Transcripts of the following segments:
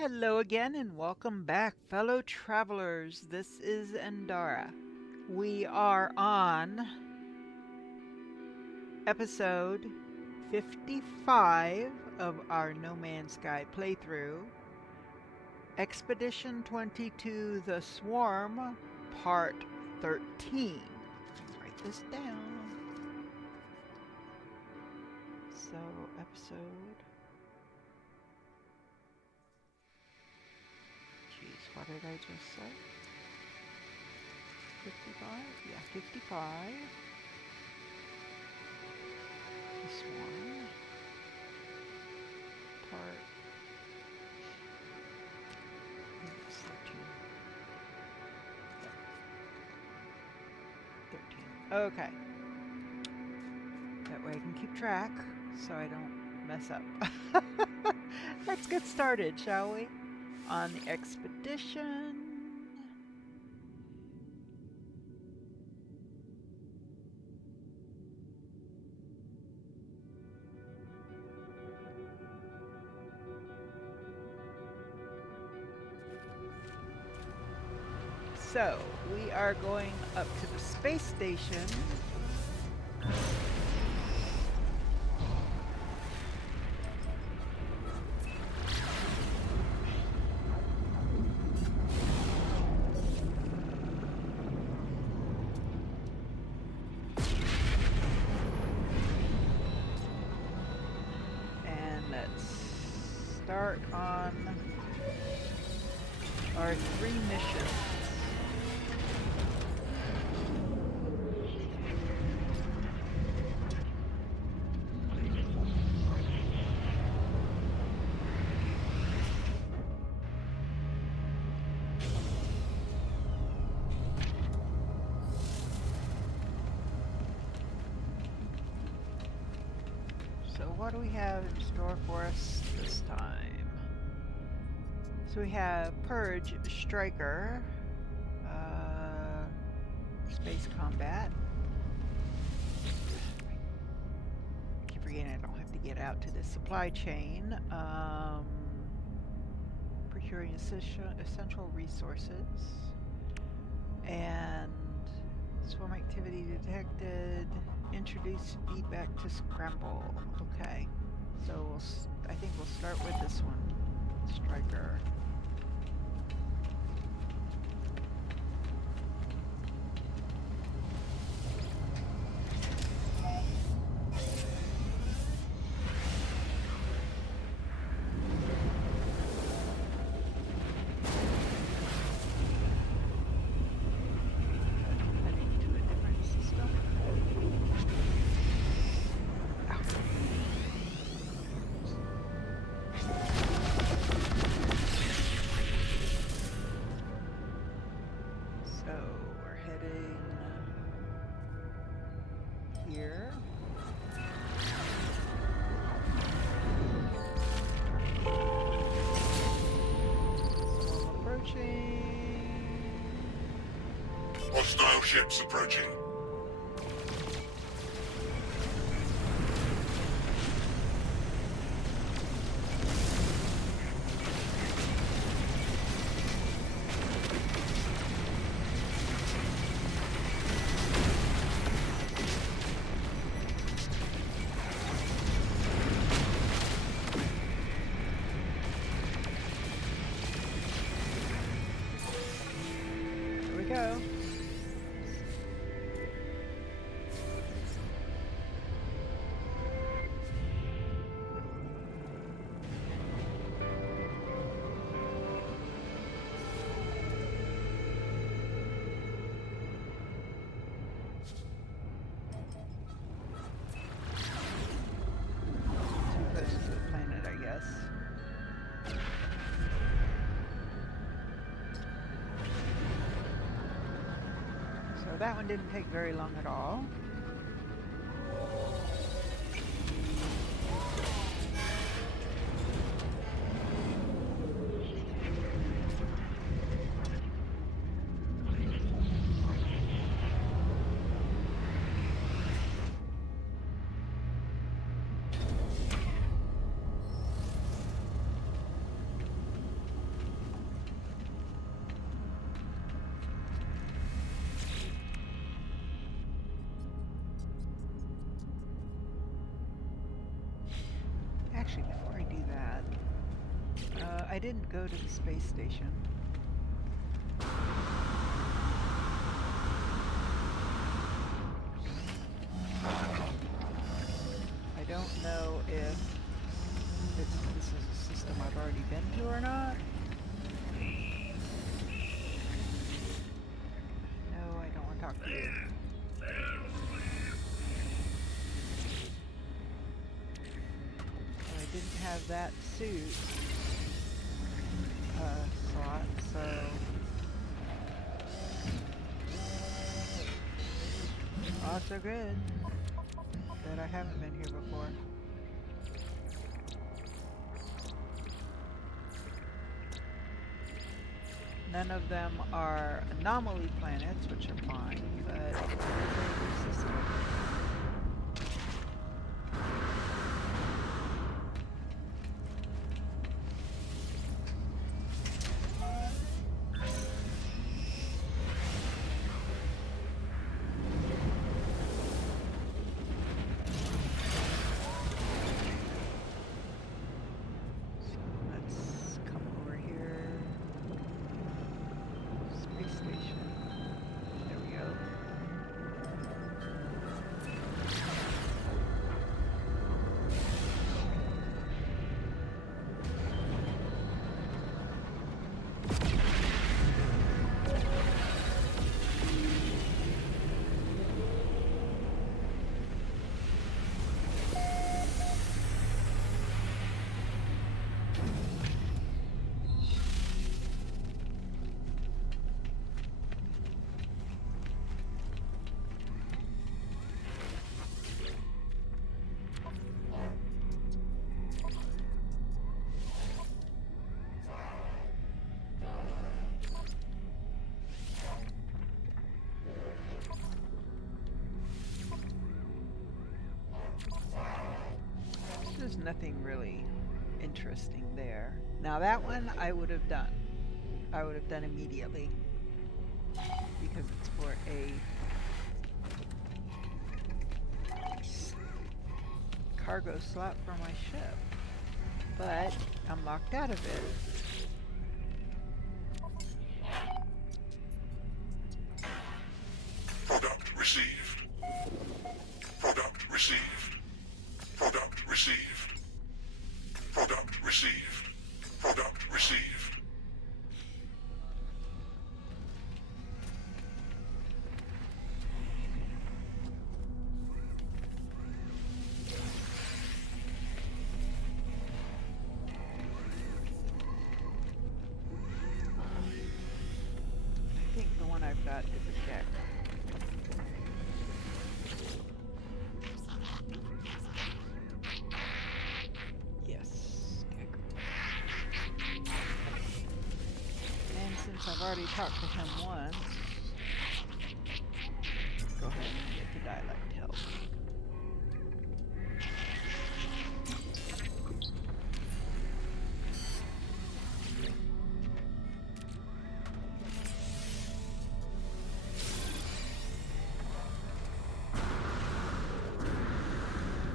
Hello again and welcome back, fellow travelers. This is Endara. We are on episode 55 of our No Man's Sky playthrough, Expedition 22 The Swarm, Part 13. Write this down. So, episode... Jeez, what did I just say? 55? Yeah, 55. This one. Part. It's 13. 13. Okay. That way I can keep track so I don't mess up. Let's get started, shall we? On the expedition. So, we are going up to the space station. And let's start on our 3 missions. So what do we have in store for us this time? So we have Purge, Striker, Space Combat. I keep forgetting I don't have to get out to the supply chain. Procuring essential resources. And swarm activity detected. Introduce feedback to Scramble. Okay, so I think we'll start with this one, Striker. Here. Approaching. Hostile ships approaching. Go. Too close to the planet, I guess. So that one didn't take very long at all. actually, before I do that, I didn't go to the space station. I don't know if this is a system I've already been to or not. No, I don't want to talk to you. Well, I didn't have that suit slot, so odds are good that I haven't been here before. None of them are anomaly planets, which are fine, but it is a new system. There's nothing really interesting there. Now that one I would have done. I would have done immediately because it's for a cargo slot for my ship. But I'm locked out of it. Product received. Product received. Product received. Product received. Product received. I think the one I've got is a check. I've already talked to him once. Go ahead and get the dialect help.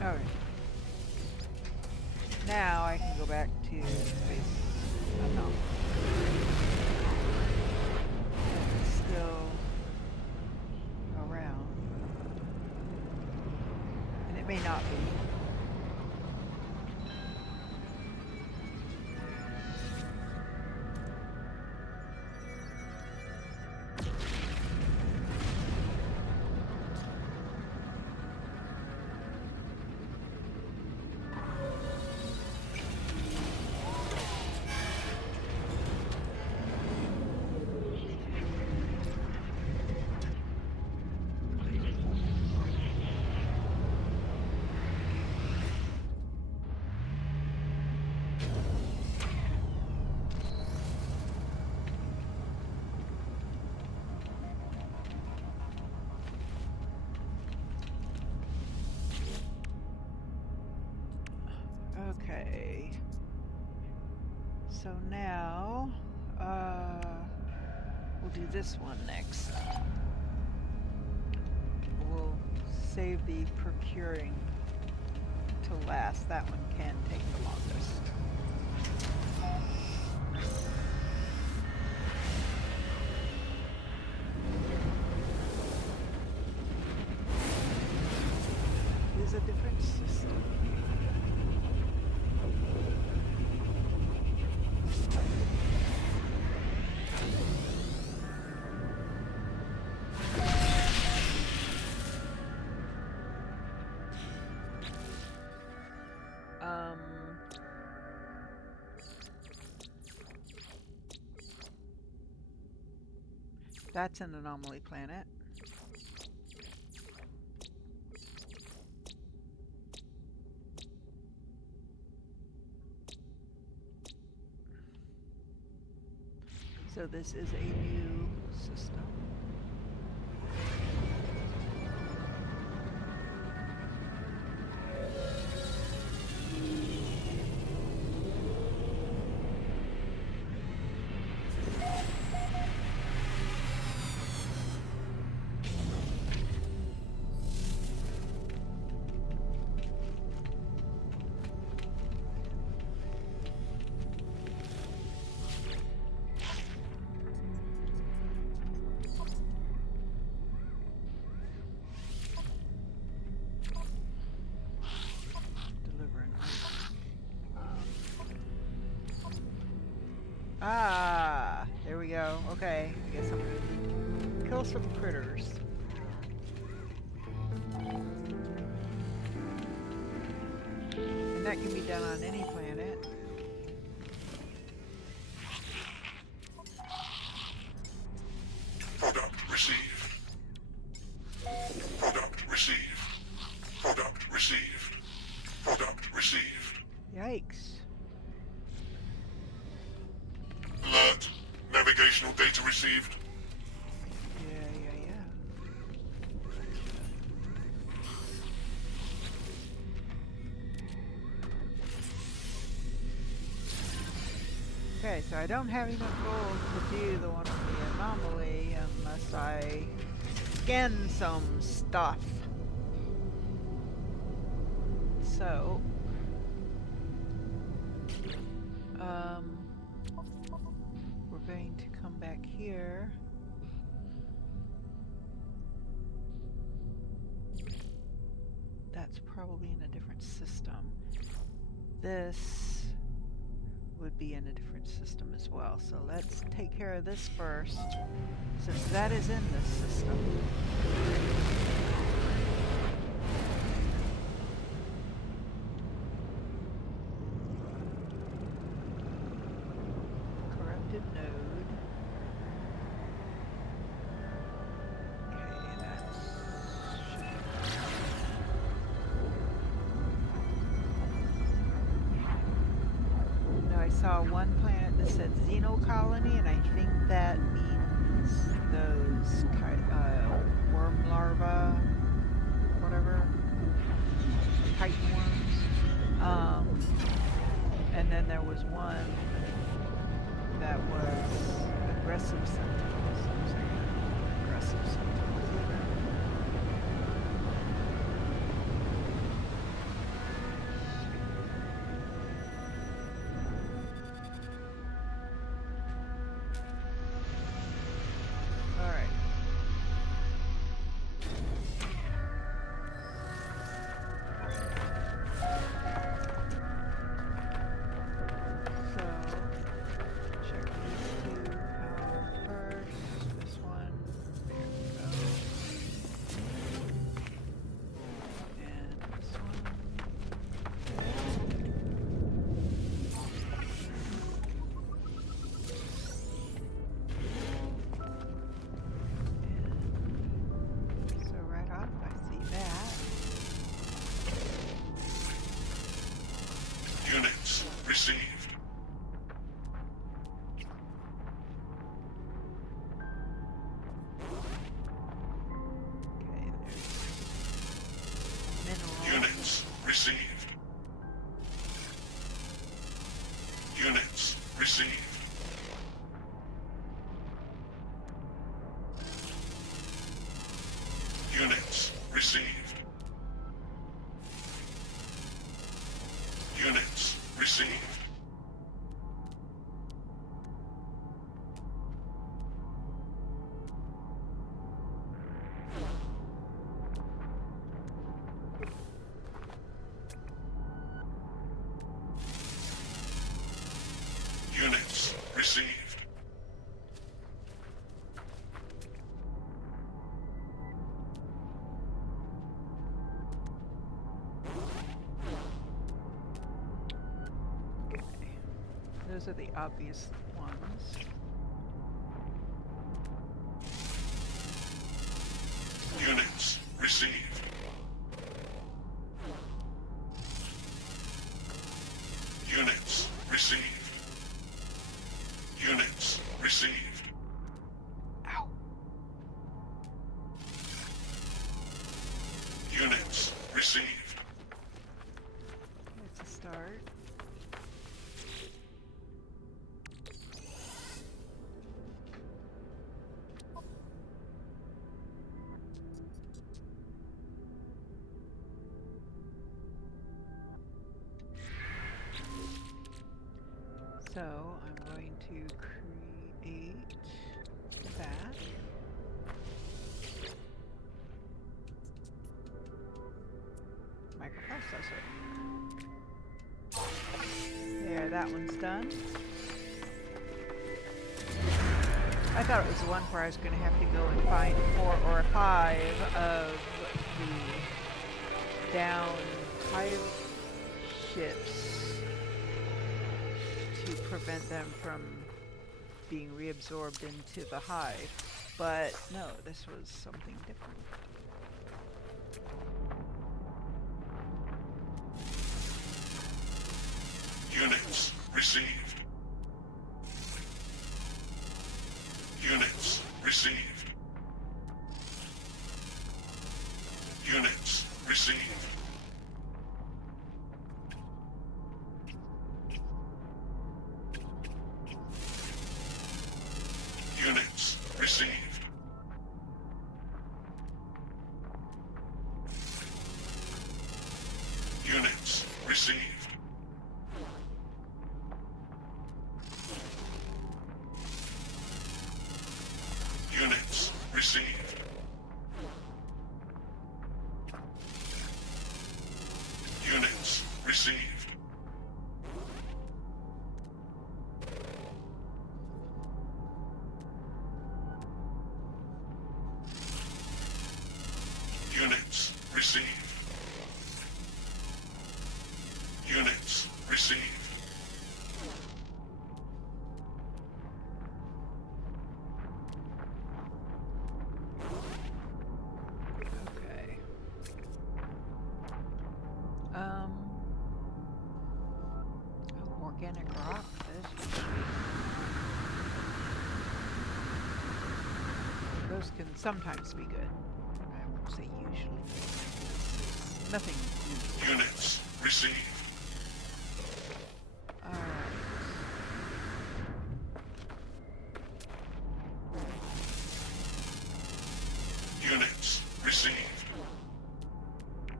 Alright. Now I can go back to space. Oh no. Still around. And it may not be. Okay, so now we'll do this one next. We'll save the procuring till last. That one can take the longest. It is a different system. That's an anomaly planet. So this is a new system. Ah, there we go. Okay, I guess I'm gonna kill some critters. And that can be done on any planet. Product received. Product received. Product received. Product received. Yikes. Alert. Navigational data received. Yeah. Okay, so I don't have enough gold to do the one with the anomaly unless I scan some stuff. So, we're going to come back here. That's probably in a different system. This would be in a different system as well. So let's take care of this first, since that is in this system. Corrupted node. Okay, that's... Now I saw one planet that said Xeno colony, and I think that means those worm larvae, whatever, titan worms. And then there was one that was aggressive sentinels. I'm sorry, aggressive sentinels either. All right. Units received. Okay, there's mineral. Units received. Units received. Units received. received. Units received. Those are the obvious ones. Units received. Units received. Units received. Ow. Units received. That's a start. So I'm going to create that. Microprocessor. There, that one's done. I thought it was the one where I was going to have to go and find 4 or 5 of the down hive ships to prevent them from being reabsorbed into the hive. But no, this was something different. Units received. Units received. Units received. Units received. Units received. Units received. Units received. Units received. Units received. Okay. Oh, organic rock. Those can sometimes be good. I won't say usually. Nothing usual. Units received. Alright. Units received.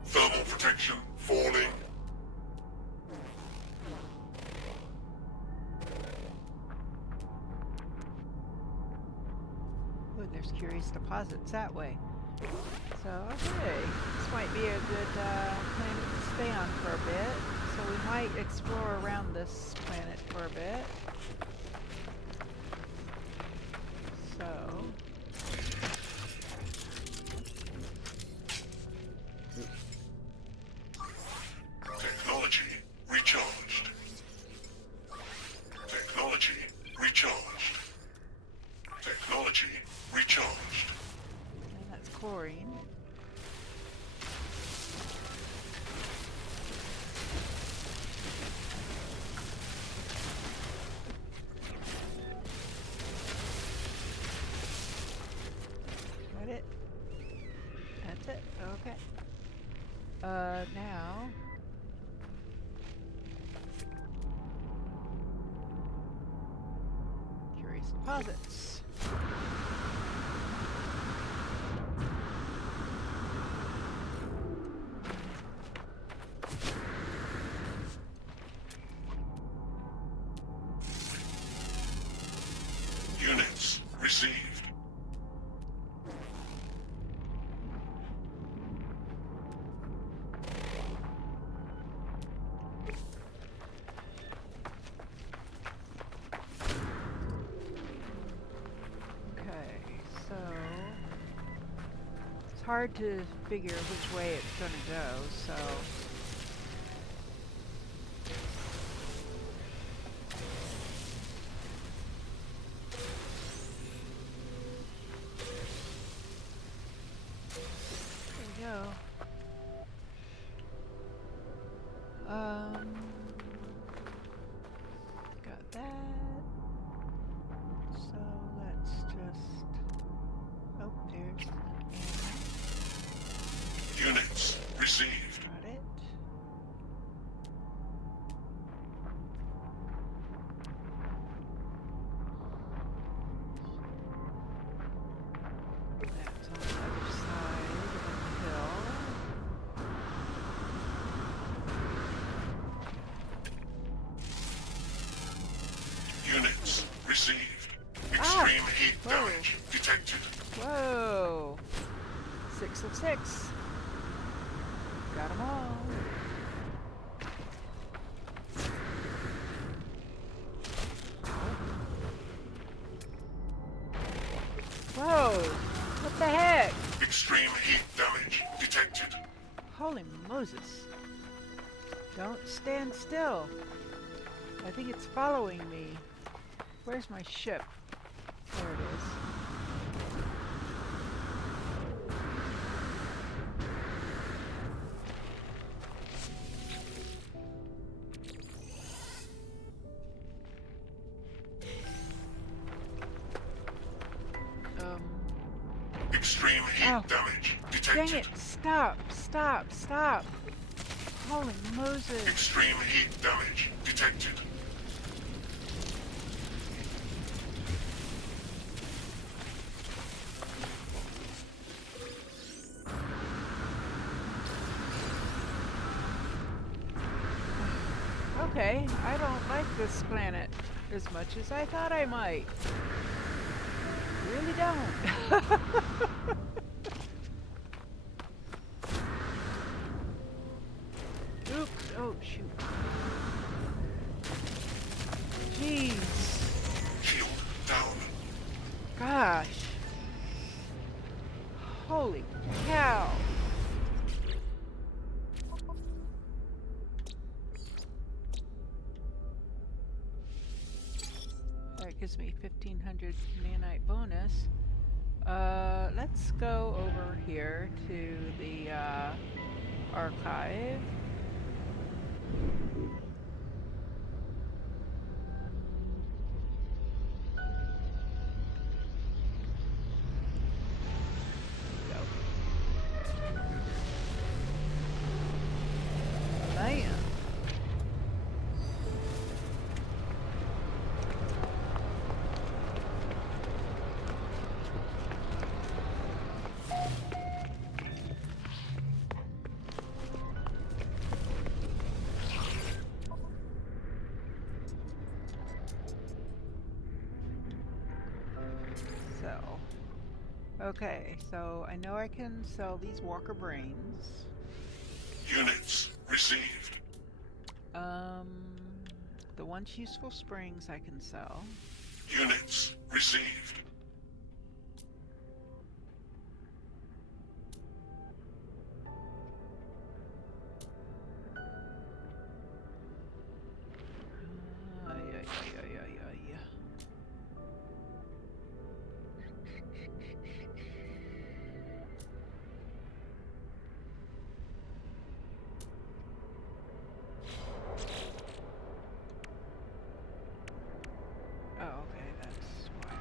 Thermal protection falling. Oh, there's curious deposits that way. So, okay. This might be a good planet to stay on for a bit. So we might explore around this planet for a bit. So... Technology recharged. Technology recharged. Technology recharged. and that's chlorine. That it? That's it? Okay. Now... Curious deposits. received. Okay, so it's hard to figure which way it's going to go, so there we go. Got that. So let's just. Oh, there's. Units received. Got it. That's on the other side of the hill. Units received. Extreme heat Whoa. damage detected. Whoa! 6 of 6. Got them all. Whoa! What the heck? Extreme heat damage detected. Holy Moses. Don't stand still. I think it's following me. Where's my ship? There it is. Extreme heat damage Dang detected. it! Stop! Stop! Stop! Holy Moses! Extreme heat damage detected. Okay, I don't like this planet as much as I thought I might. Really don't. Oops. Oh, shoot. Jeez. Shield down. Gosh. Holy cow. That gives me 1500 nanite bonus. Let's go over here to the archive. Go. Man. Okay, so I know I can sell these walker brains. Units received. The once useful springs I can sell. Units received. Yeah. Oh, okay, that's why.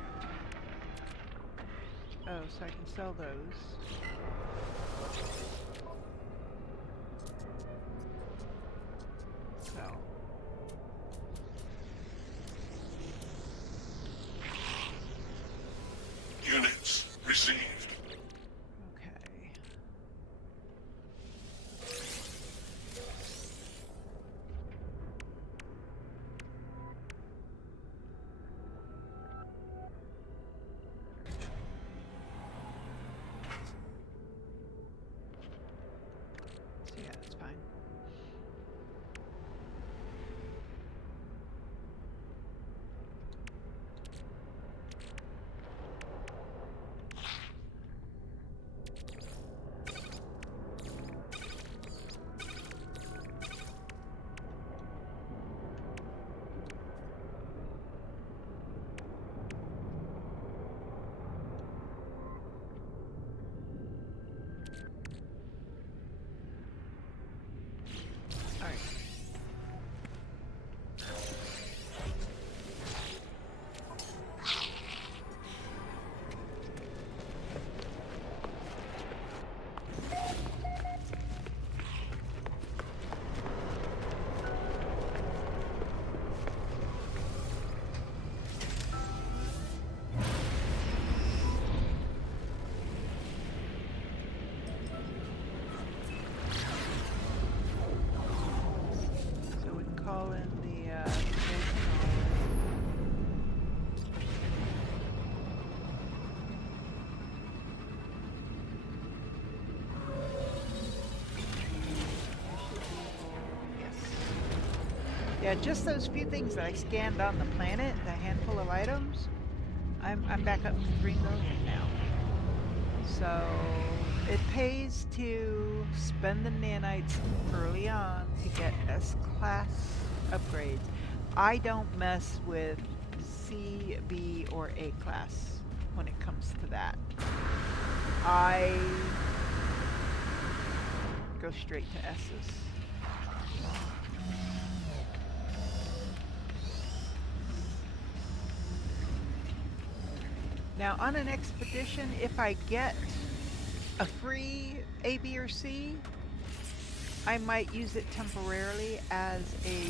Oh, so I can sell those. Sell. Units received. Okay. Yeah, just those few things that I scanned on the planet, the handful of items, I'm back up to 3 million now. So it pays to spend the nanites early on to get S-class upgrades. I don't mess with C, B, or A class when it comes to that. I go straight to S's. Now on an expedition, if I get a free A, B, or C, I might use it temporarily as a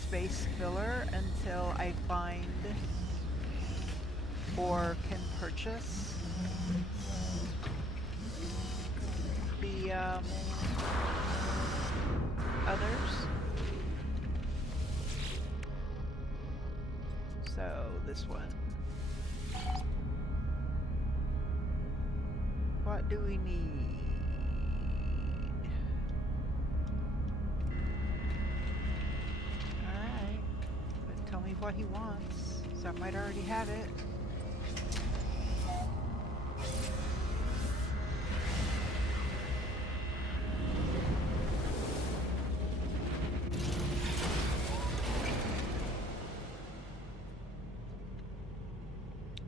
space filler until I find or can purchase the others. So this one. What do we need? Alright. But tell me what he wants. So I might already have it.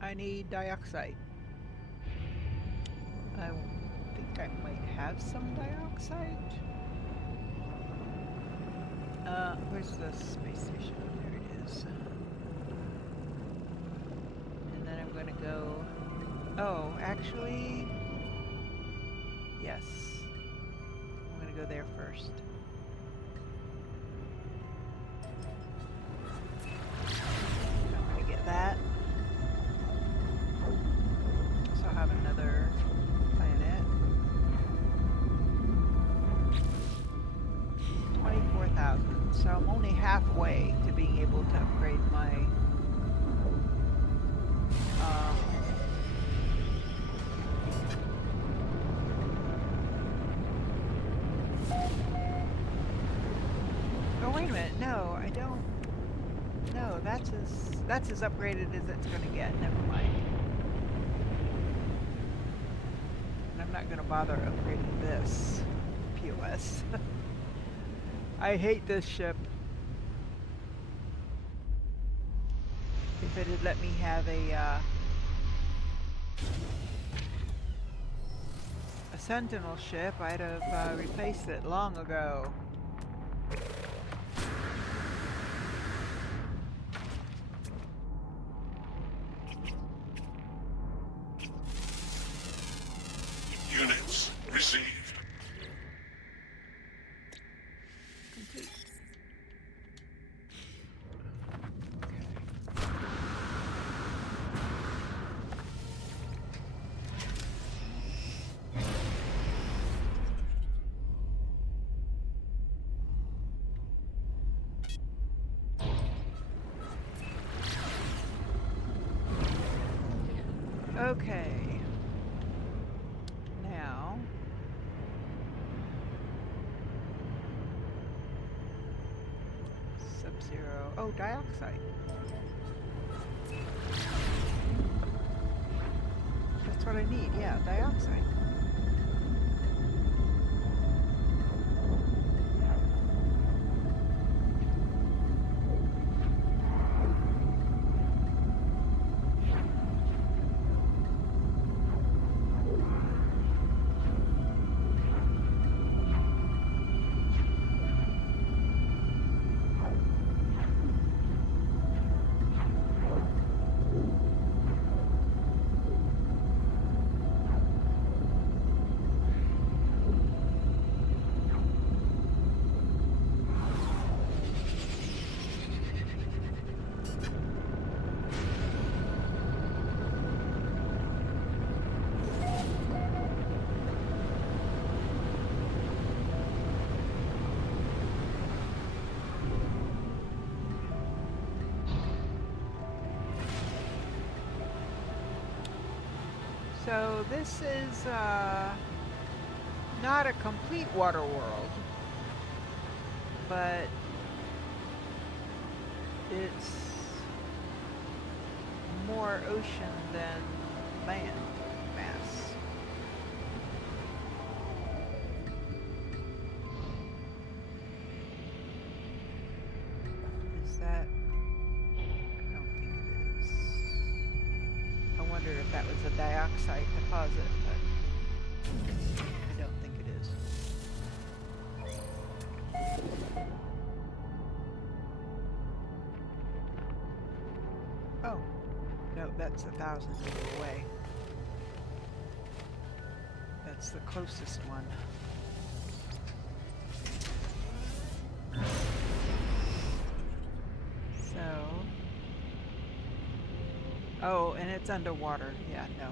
I need dioxide. I think I might have some dioxide. Where's the space station? There it is. And then I'm gonna go... Oh, actually... Yes. I'm gonna go there first. I'm gonna get that. So I'll have another planet. 24,000. So I'm only halfway to being able to upgrade my oh wait a minute, no, I don't. No, that's as upgraded as it's gonna get. Never mind. And I'm not gonna bother upgrading this POS. I hate this ship. If it had let me have a Sentinel ship, I'd have replaced it long ago. Units received. Complete. Okay. Now, Sub-Zero. Oh, dioxide. That's what I need. Yeah, dioxide. So this is not a complete water world, but it's more ocean than land mass. Is that? I don't think it is. I wondered if that was a dioxide deposit, but I don't think it is. Oh, no, that's 1,000 feet away. That's the closest one. So... Oh, and it's underwater. Yeah, no.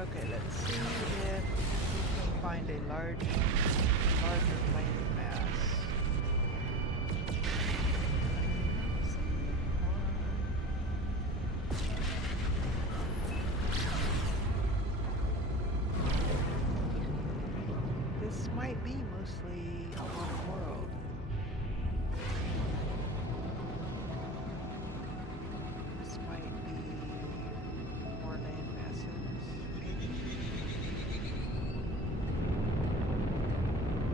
Okay, let's see if we can find a larger land mass. This might be mostly one world. This might be more land masses, maybe?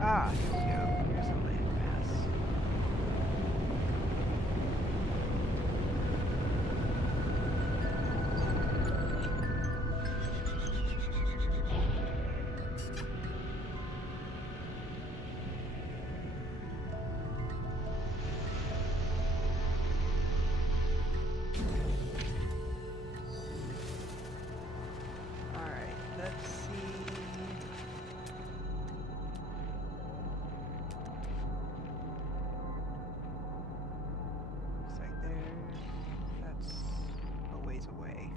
Ah, here we go. Here's a land mass. Alright, let's see. Looks like that's a ways away.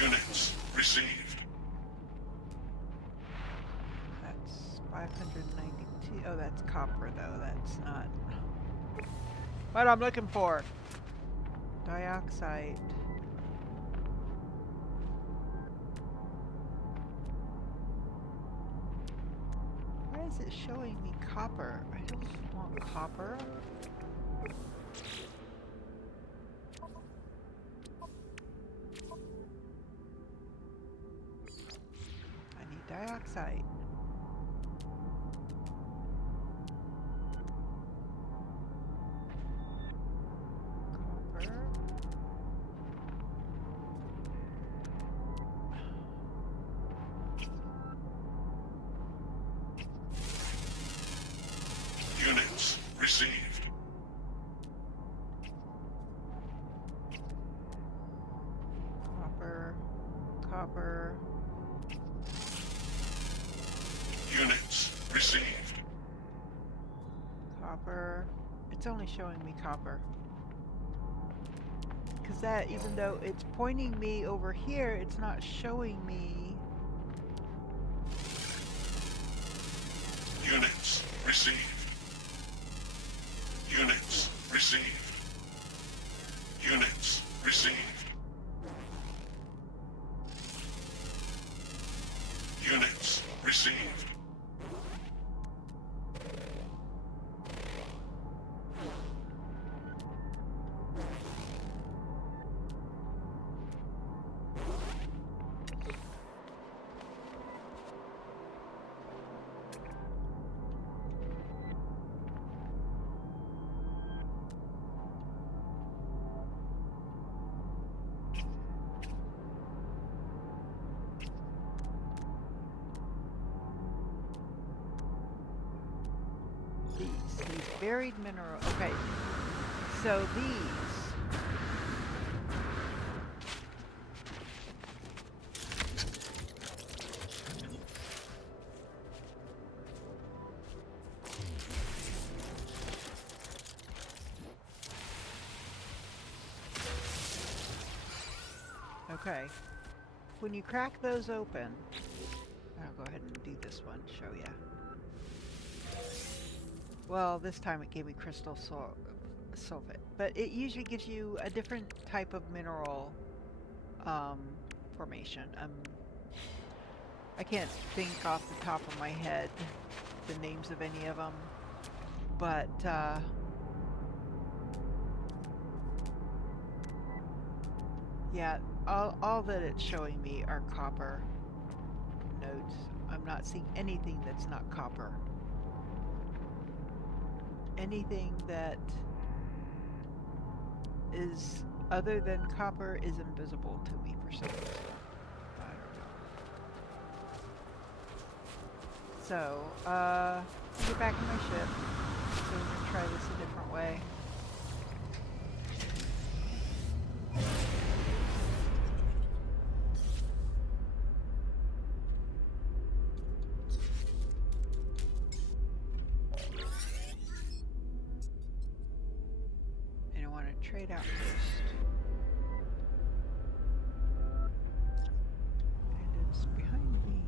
Units received. That's 592. Oh, that's copper though. That's not what I'm looking for. Dioxide. Why is it showing me copper? I don't want copper. I need dioxide. Copper. Units received. Copper. Copper. Units received. Copper. It's only showing me copper. Because that, even though it's pointing me over here, it's not showing me. Units received. Units received. Units received. Units received. These buried mineral. Okay, so these. Okay, when you crack those open, I'll go ahead and do this one, show ya. Well, this time it gave me crystal sulfate, but it usually gives you a different type of mineral formation. I can't think off the top of my head the names of any of them, but yeah, all that it's showing me are copper nodes. I'm not seeing anything that's not copper. Anything that is other than copper is invisible to me for some reason. I don't know. So, get back in my ship. So we're gonna try this a different way. And I want to trade out first. And it's behind me.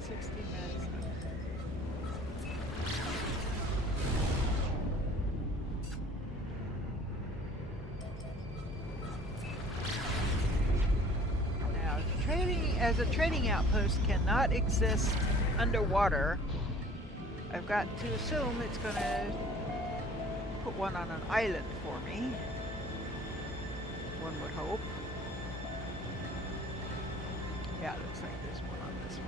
$60 minutes. Now, trading as a trading outpost cannot exist underwater. I've got to assume it's going to put one on an island for me. One would hope. Yeah, it looks like there's one on this one.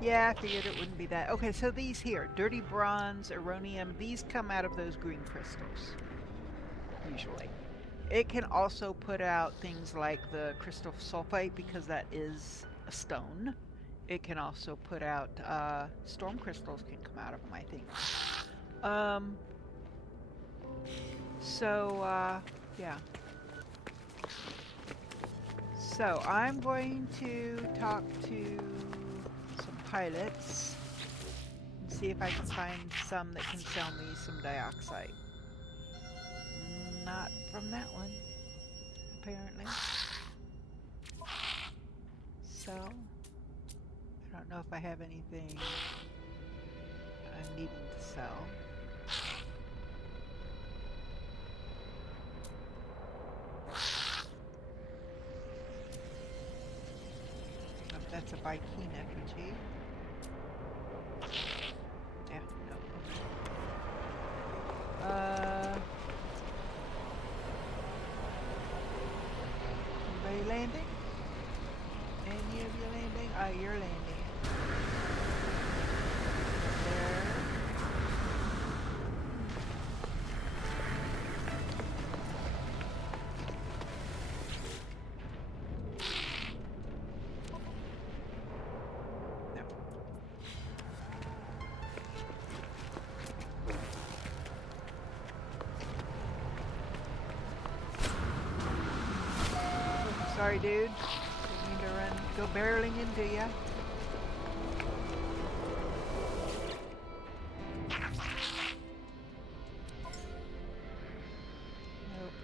Yeah, I figured it wouldn't be that. Okay, so these here, dirty bronze, eronium, these come out of those green crystals, usually. It can also put out things like the crystal sulfite because that is a stone. It can also put out, storm crystals can come out of them, I think. Yeah. So I'm going to talk to some pilots and see if I can find some that can sell me some dioxide. Not from that one, apparently. So, I don't know if I have anything I'm needing to sell. Oh, that's a Viking effigy. Yeah, no. Anybody landing? Any of you landing? Oh, you're landing. There. Sorry, dude. Didn't mean to go barreling into ya. Nope.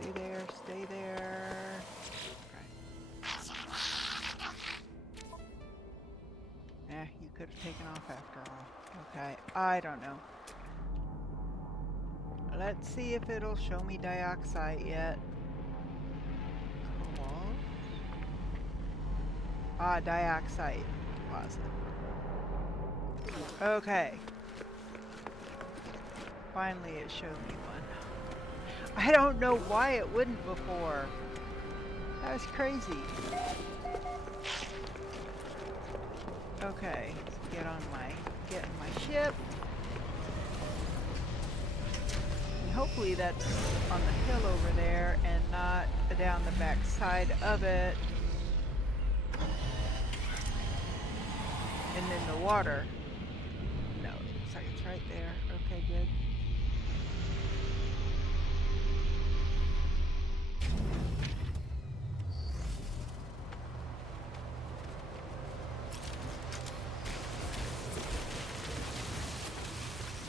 Stay there, stay there. Okay. You could have taken off after all. Okay, I don't know. Let's see if it'll show me dioxide yet. Cobalt. Ah, dioxide deposit. Okay. Finally it showed me one. I don't know why it wouldn't before. That was crazy. Okay, let's get in my ship. Hopefully that's on the hill over there and not down the back side of it. And in the water. No, it looks like it's right there. Okay, good.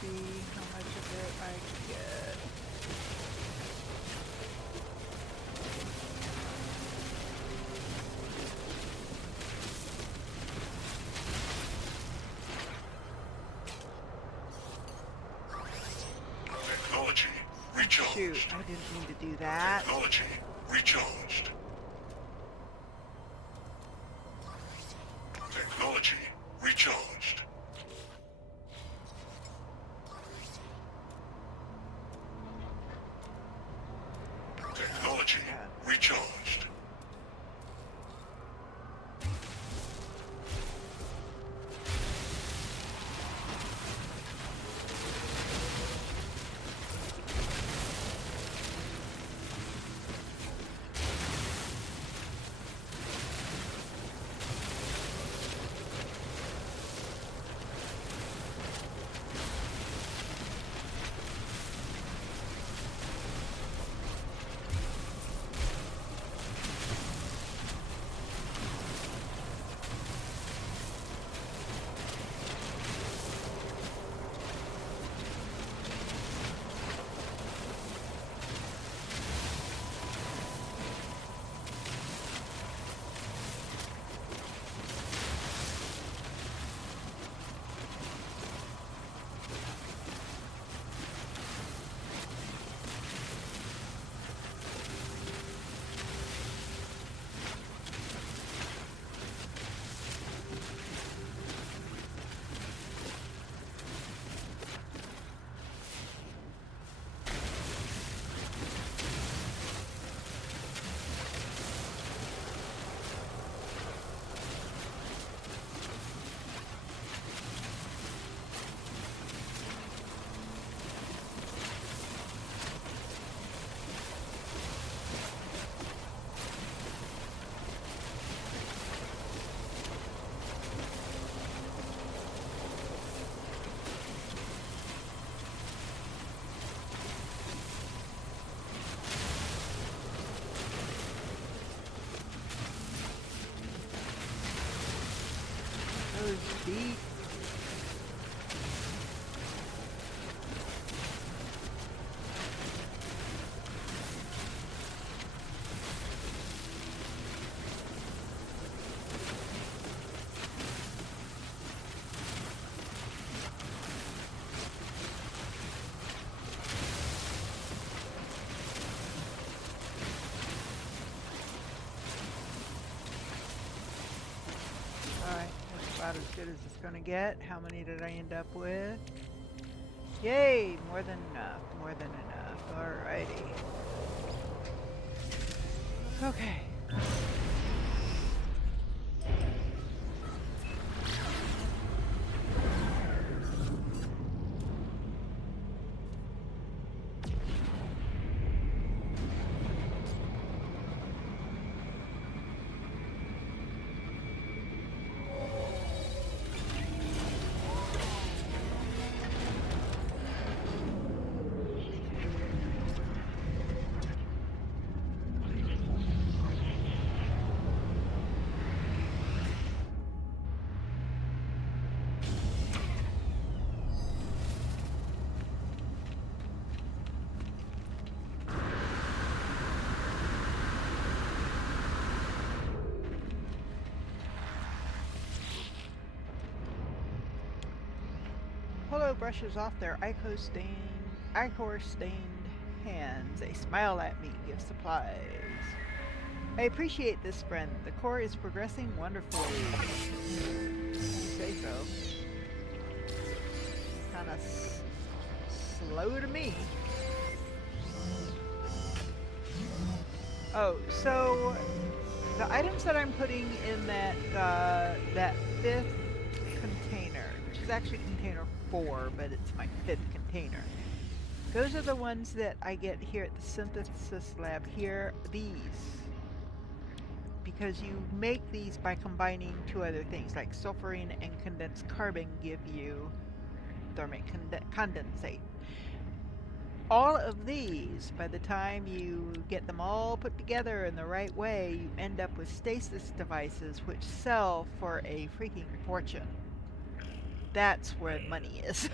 see how much of it I can get. Technology Oh, shoot, recharged. I didn't mean to do that. Technology recharged. Technology recharged. Technology recharged. Those deep. Alright, that's about as good as it's gonna get. How many did I end up with? Yay! More than enough. More than enough. Alrighty. Okay. Polo brushes off their ichor stained hands. They smile at me, give supplies. I appreciate this, friend. The core is progressing wonderfully. You say so. Kinda slow to me. Oh, so the items that I'm putting in that fifth container, which is actually container 4, but it's my fifth container. Those are the ones that I get here at the synthesis lab here, these. Because you make these by combining two other things, like sulfurine and condensed carbon give you thermic condensate. All of these, by the time you get them all put together in the right way, you end up with stasis devices which sell for a freaking fortune. That's where the money is.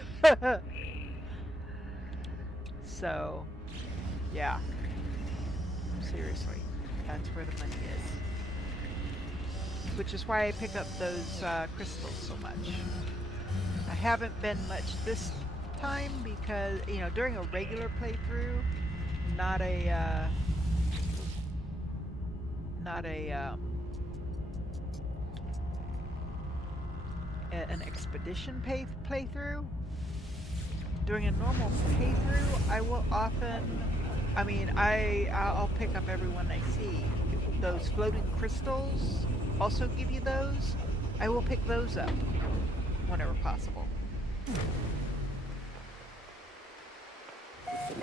So, yeah. Seriously, that's where the money is. Which is why I pick up those crystals so much. I haven't been much this time because, you know, during a regular playthrough, not a, not a, an expedition playthrough. During a normal playthrough, I will often, I mean, I'll pick up everyone I see. Those floating crystals also give you those. I will pick those up whenever possible.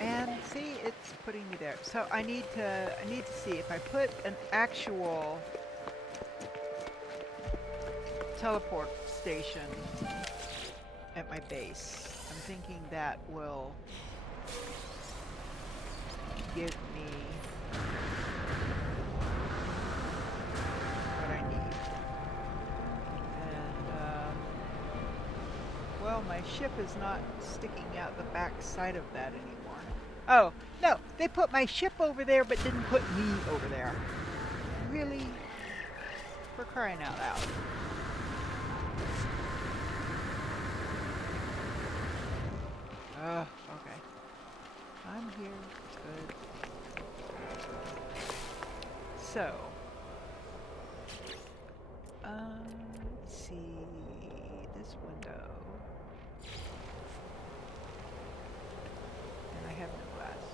And see, it's putting me there. So I need to see if I put an actual teleport station at my base. I'm thinking that will give me what I need. And well, my ship is not sticking out the back side of that anymore. Oh, no, they put my ship over there but didn't put me over there. Really? For crying out loud. Okay. I'm here. Good. So, let's see this window. And I have no glass.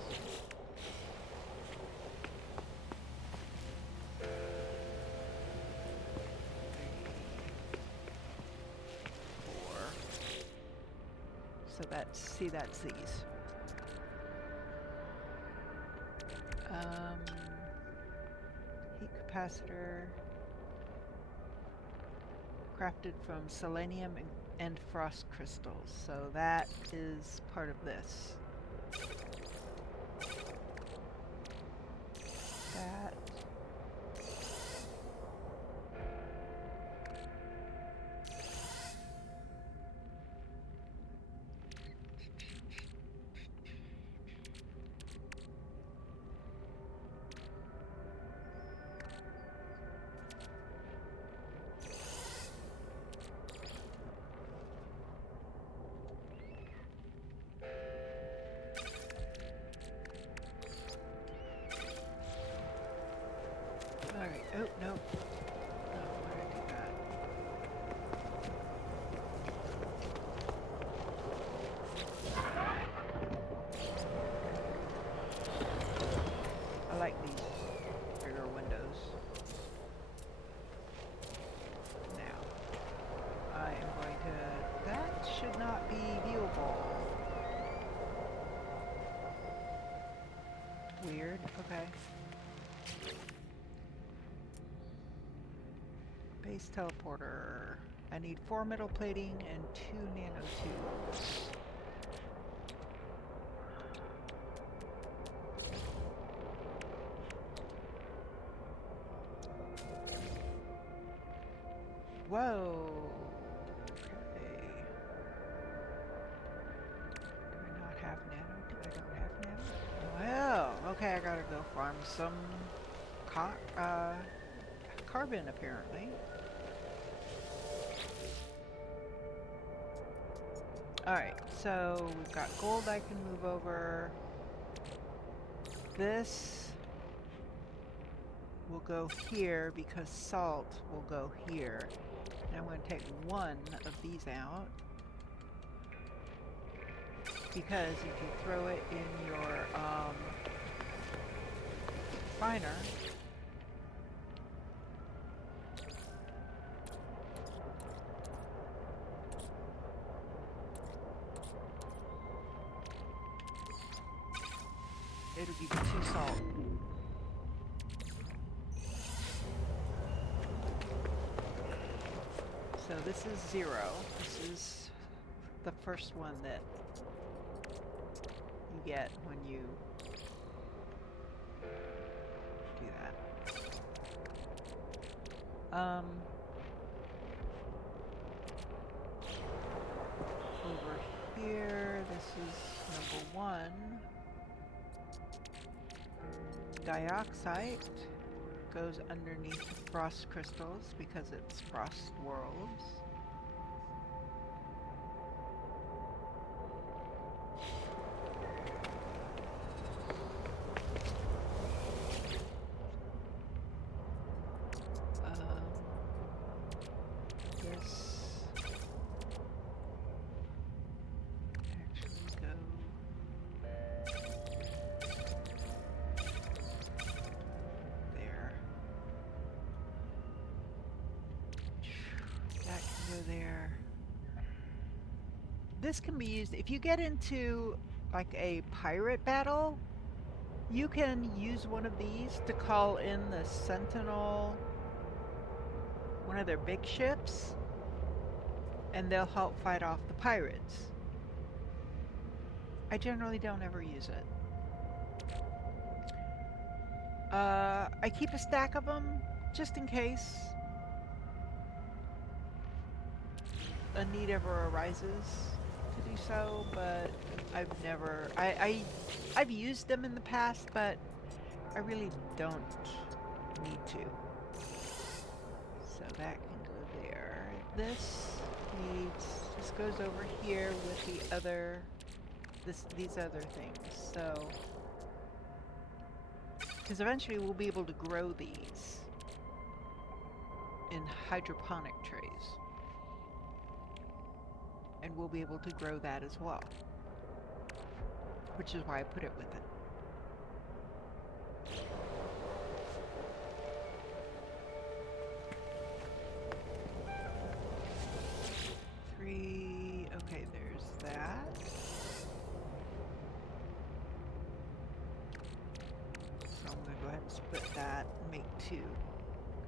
So that's, see, that's these. Heat capacitor. Crafted from selenium and frost crystals. So that is part of this. That. Alright, oh, no. No, why did I do that? I like these bigger windows. Now, I am going to, that should not be viewable. Weird, okay. Base teleporter. I need 4 metal plating and 2 nanotubes. Whoa! Okay. Do I not have nano? I don't have nano? Well, okay, I gotta go farm some carbon apparently. Alright, so we've got gold I can move over. This will go here because salt will go here. And I'm going to take one of these out. Because if you throw it in your refiner, it'll give you 2 salt. So this is 0. This is the first one that you get when you do that. Over here, this is number 1. dioxide goes underneath frost crystals because it's frost worlds. This actually go there. That can go there. This can be used if you get into like a pirate battle. You can use one of these to call in the Sentinel, one of their big ships, and they'll help fight off the pirates. I generally don't ever use it. I keep a stack of them just in case a need ever arises to do so, but I've never... I've used them in the past, but I really don't need to. So that can go there. This goes over here with the other, these other things. So, because eventually we'll be able to grow these in hydroponic trays. And we'll be able to grow that as well. Which is why I put it with it. Okay, there's that. So I'm gonna go ahead and split that and make 2,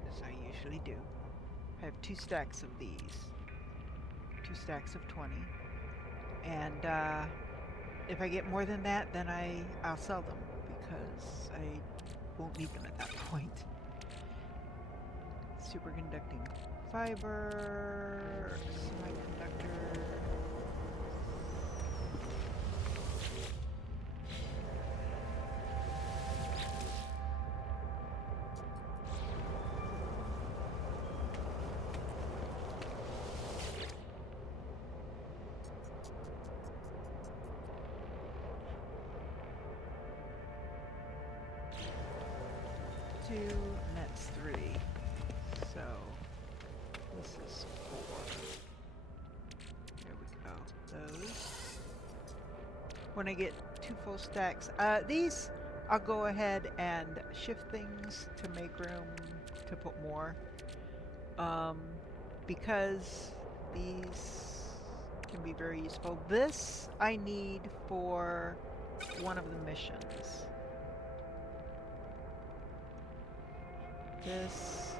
as I usually do. I have 2 stacks of these. 2 stacks of 20. And if I get more than that, then I'll sell them because I won't need them at that point. Superconducting fiber, semiconductor. Two, and that's 3. So this is 4. There we go. Those. When I get 2 full stacks, these I'll go ahead and shift things to make room to put more. Because these can be very useful. This I need for one of the missions. This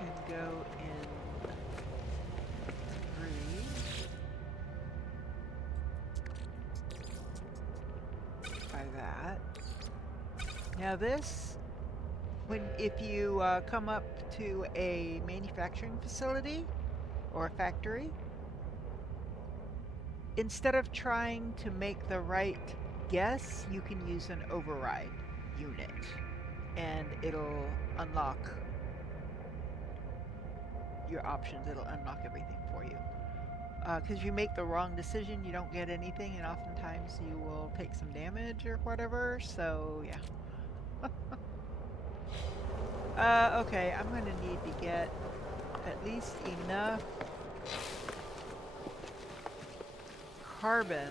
can go in 3 by that. Now this, if you come up to a manufacturing facility or a factory, instead of trying to make the right guess, you can use an override unit. And it'll unlock your options. It'll unlock everything for you. Because you make the wrong decision, you don't get anything, and oftentimes you will take some damage or whatever. So yeah. Okay, I'm going to need to get at least enough carbon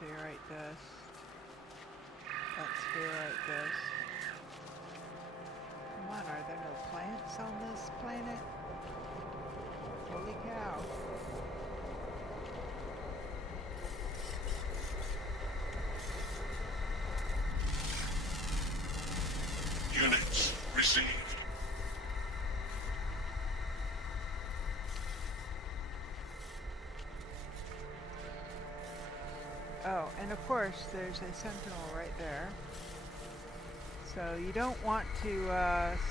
Ferrite dust. That's ferrite dust. Come on, are there no plants on this planet? Holy cow. And of course, there's a sentinel right there. So you don't want to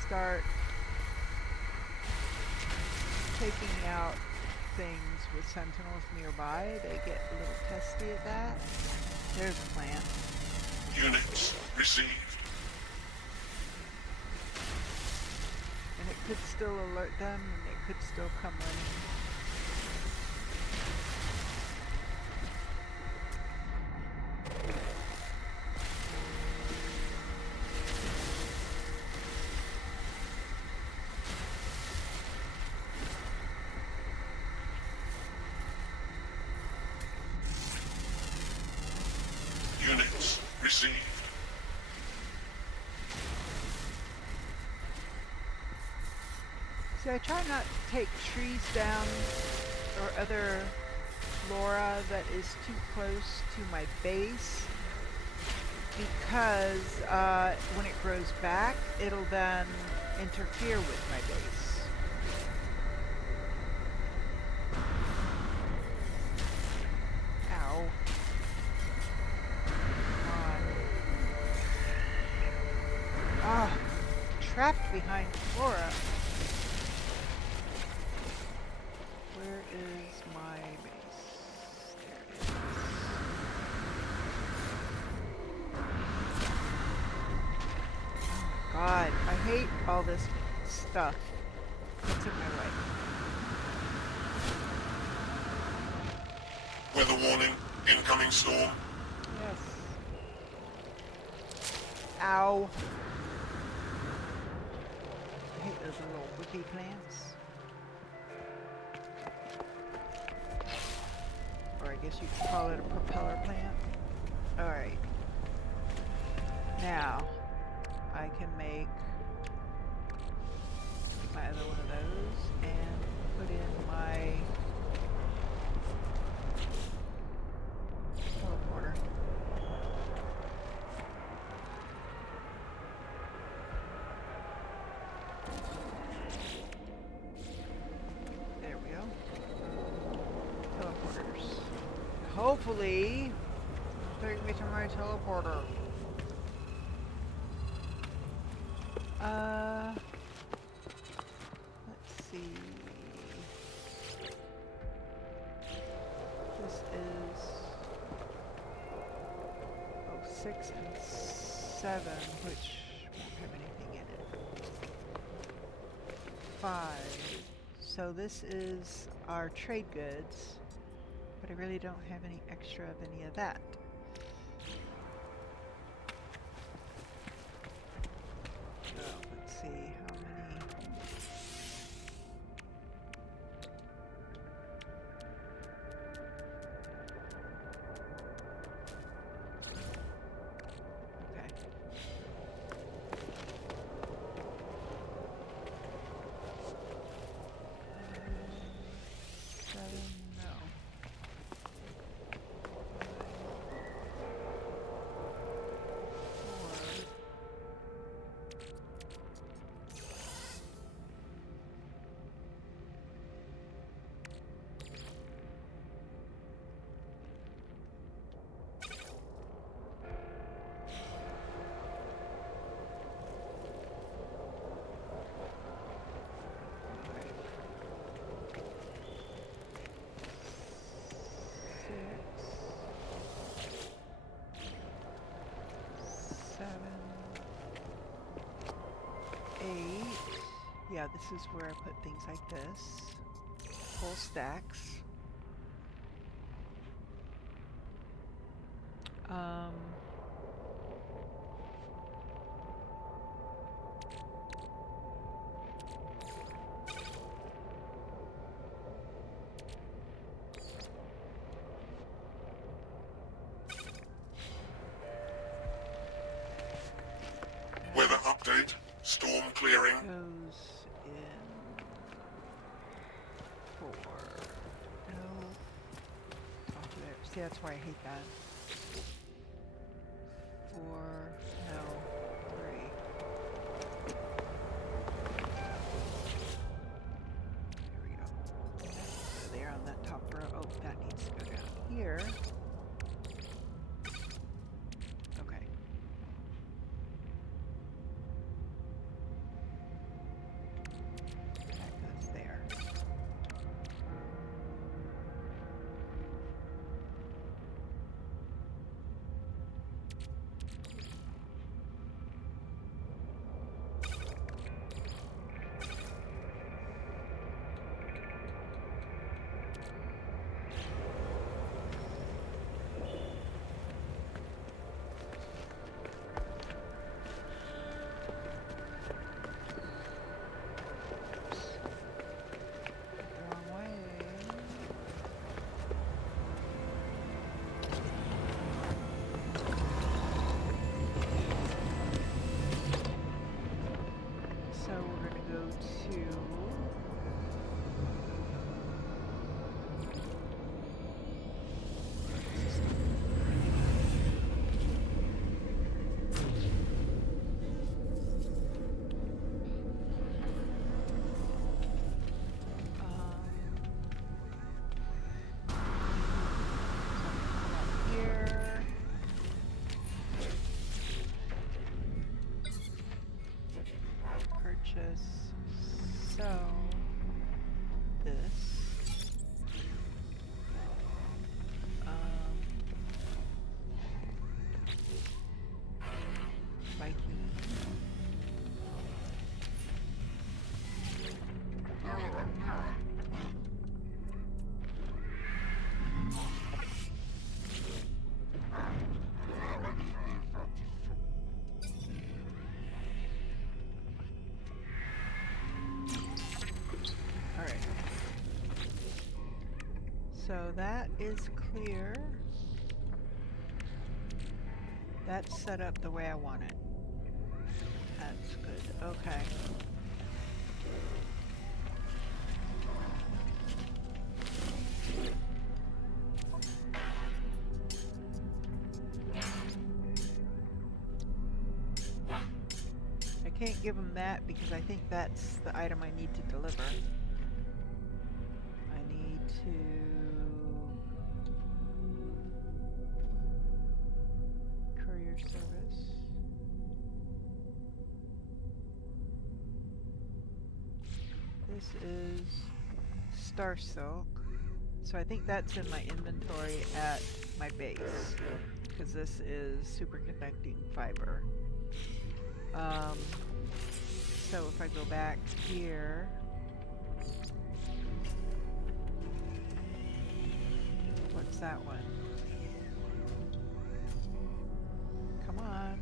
start taking out things with sentinels nearby. They get a little testy at that. There's a plant. Units received. And it could still alert them, and it could still come running. Units received. See, I try not to take trees down or other flora that is too close to my base, because when it grows back, it'll then interfere with my base. Ow. Ah, trapped behind flora. Where is my base? There it is. Oh my god, I hate all this stuff that's in my way. Weather warning. Incoming storm. Yes. Ow. I hate those little whippy plants. Or I guess you could call it a propeller plant. Alright. Now, I can make my other one of those and put in my teleporter. There we go. Teleporters. Hopefully, take me to my teleporter. Let's see. This is 6 and 7, which won't have anything in it. 5. So this is our trade goods, but I really don't have any extra of any of that. So let's see how many. Okay. 7, no. 4. Yeah, this is where I put things like this. Full stacks. Weather update. Storm clearing. Goes in 4. No. Off there. See, that's why I hate that. 4. No. 3. There we go. So there on that top row. Oh, that needs to go down here. So that is clear. That's set up the way I want it. That's good. Okay. I can't give them that because I think that's the item I need to deliver. I need to... courier service. This is Star Silk. So I think that's in my inventory at my base, because this is superconducting fiber. So if I go back here, what's that one? Come on.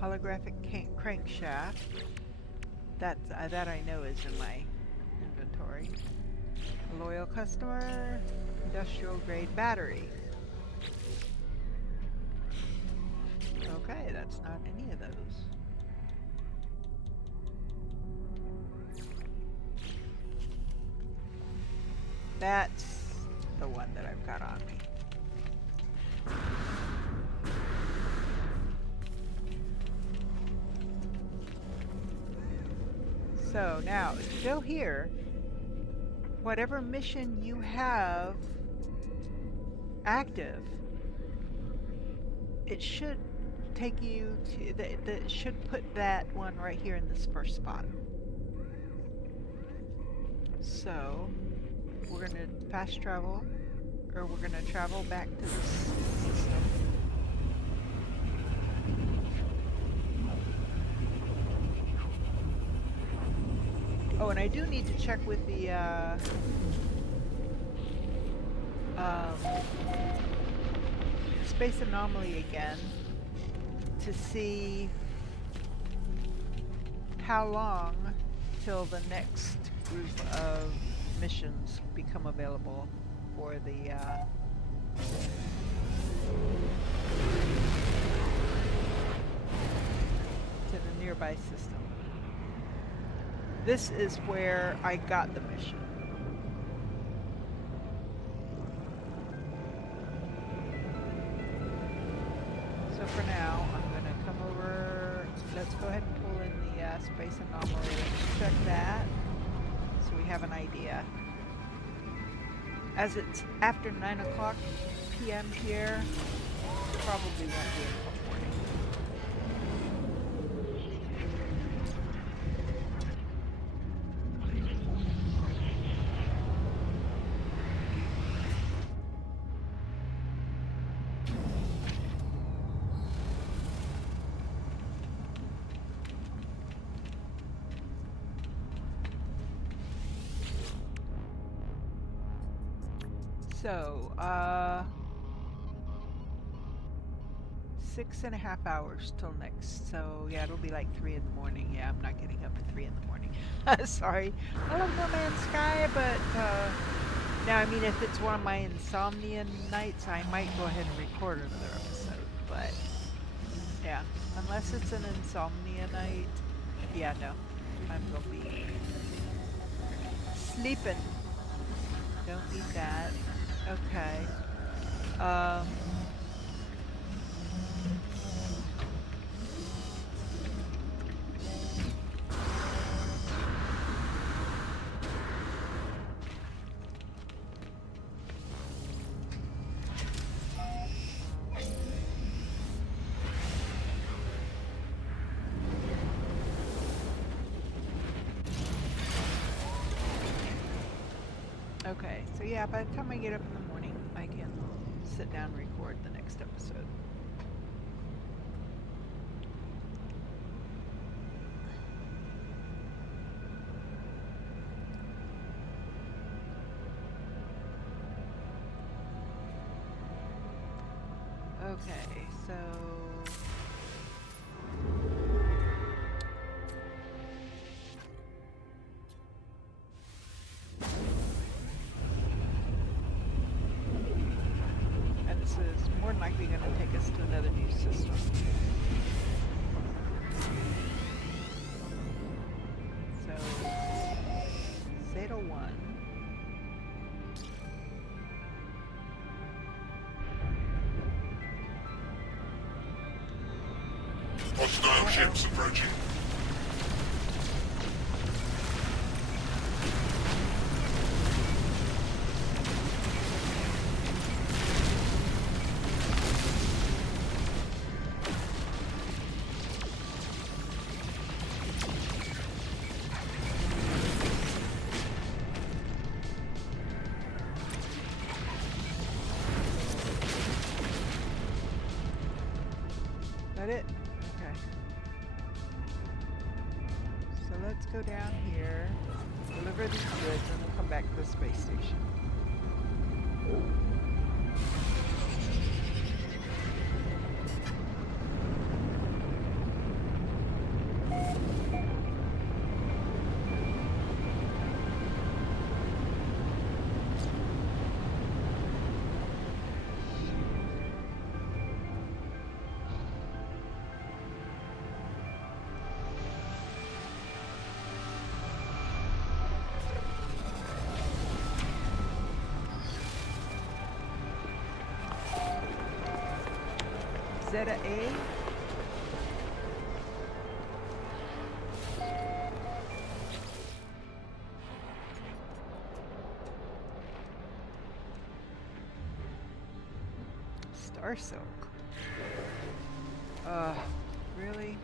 Holographic crankshaft. That I know is in my inventory. A loyal customer, industrial grade battery. Okay, that's not any of those. That's the one that I've got on me. So now, if you go here, whatever mission you have active, it should take you to, that should put that one right here in this first spot. So, we're going to fast travel, or we're going to travel back to this system. Oh, and I do need to check with the space anomaly again to see how long till the next group of missions become available for the to the nearby system. This is where I got the mission. So for now, I'm going to come over. Let's go ahead and pull in the space anomaly. Let's check that so we have an idea. As it's after 9 o'clock p.m. here, probably won't be until morning. So, 6.5 hours till next. So, yeah, it'll be like 3 in the morning. Yeah, I'm not getting up at 3 in the morning. Sorry. I love No Man's Sky, but, now, I mean, if it's one of my insomnia nights, I might go ahead and record another episode. But, yeah, unless it's an insomnia night, yeah, no. I'm gonna be sleeping. Don't need that. Okay. Okay, so yeah, by the time I get up in the morning, I can sit down and record the next episode. Okay, so... more than likely going to take us to another new system. So, Zeta 1. Hostile ships approaching. That it? Okay. So let's go down here, deliver these goods, and we'll come back to the space station. Zeta A. Star Silk. Really?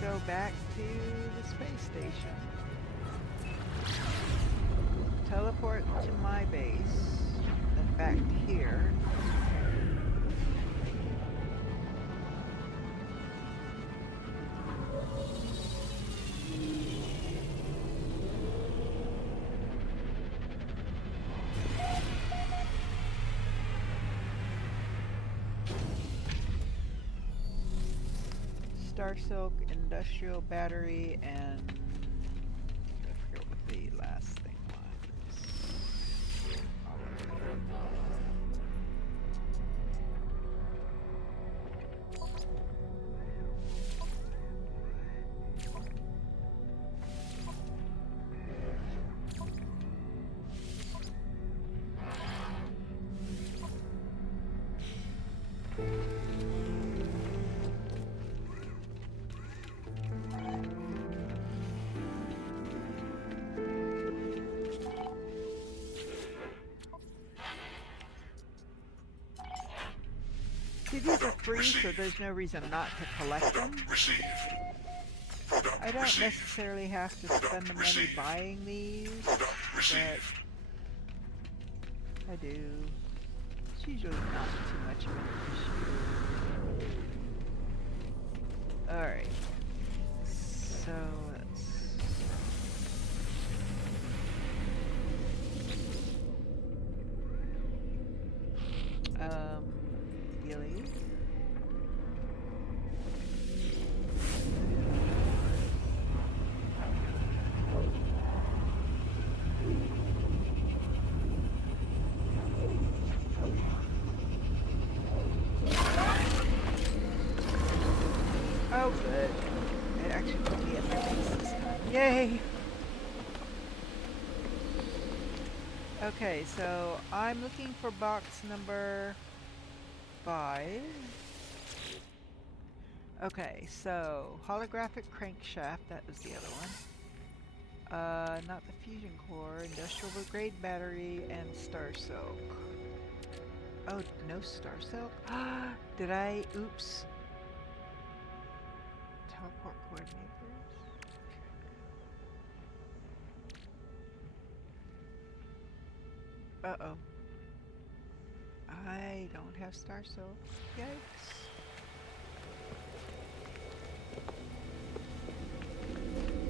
Go back to the space station. Teleport to my base, then back here. Star Silk, industrial battery, and I forget what the last thing was. These are free, so there's no reason not to collect them. I don't necessarily have to spend the money buying these, but I do. It's usually not too much of an issue. Alright. So Gilly. Oh, good. It actually put me at my base this time. Yay! Okay, so I'm looking for box number 5. Okay, so holographic crankshaft, that was the other one. Not the fusion core, industrial grade battery, and star silk. Oh, no star silk? Did I? Oops. Teleport coordinators. Uh-oh. I don't have star silk. Yikes.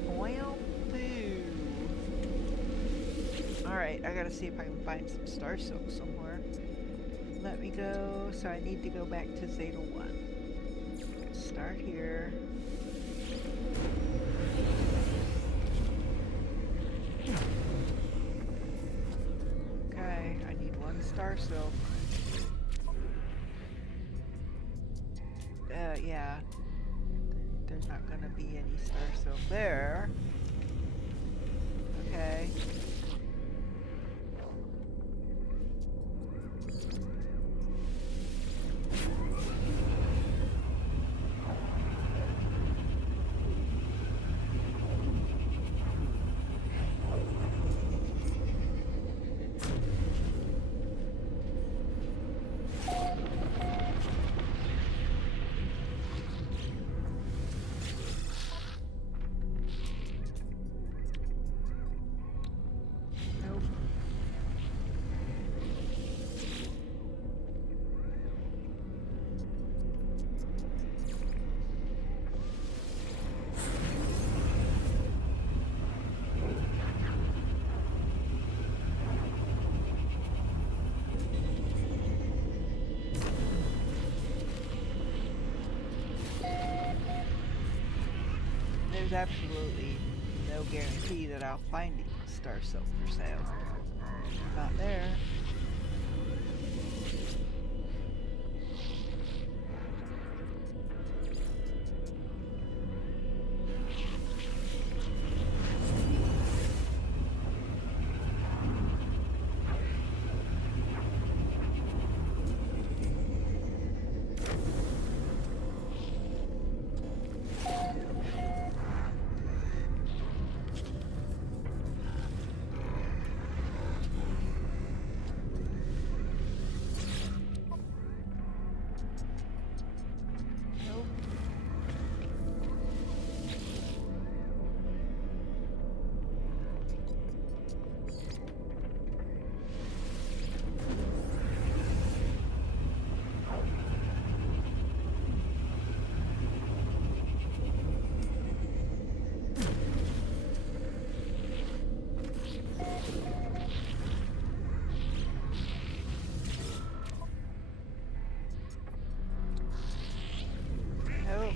Well, boo. Alright, I gotta see if I can find some star silk somewhere. let me go. So I need to go back to Zeta 1. Start here. Okay, I need 1 star silk. Yeah. There's not gonna be any star silk there. Okay. Nope. There's absolutely no guarantee that I'll find star silk for sale. Not there. Nope. Nope.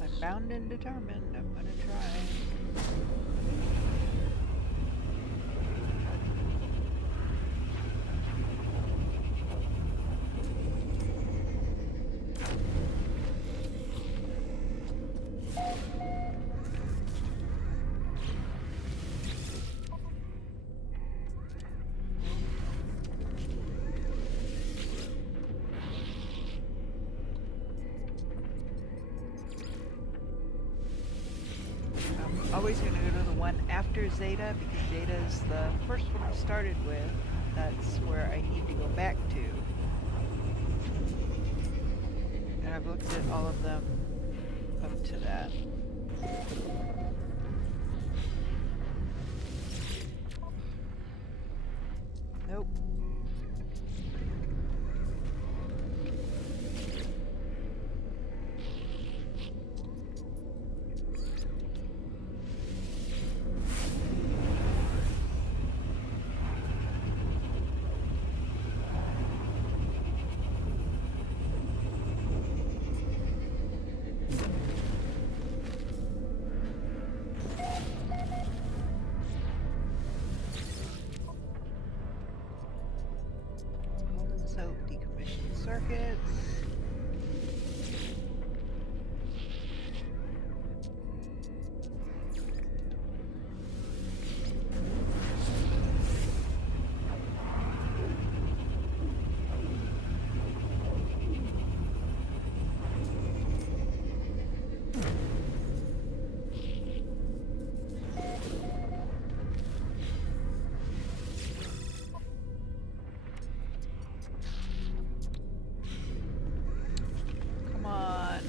I'm bound and determined. I'm gonna try. I'm always going to go to the one after Zeta because Zeta is the first one I started with. That's where I need to go back to. And I've looked at all of them up to that. Nope. So decommission circuits. Come on.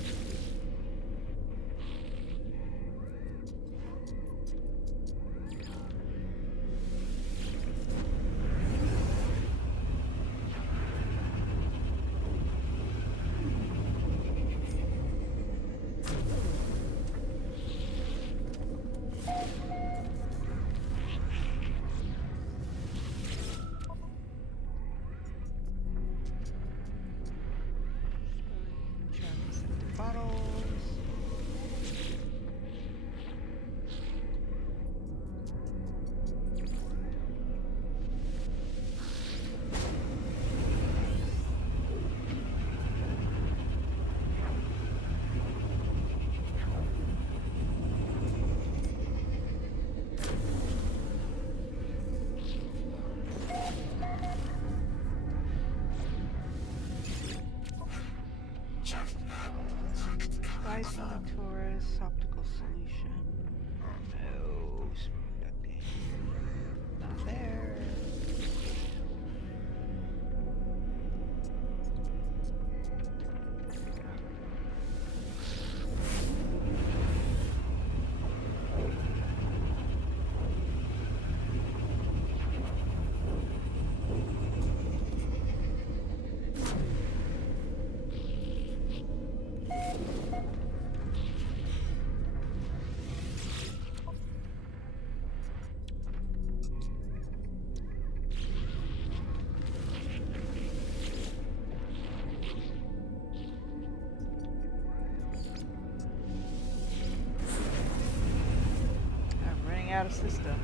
IV torus optical solution. No. Superconducting. Not there. Out of systems.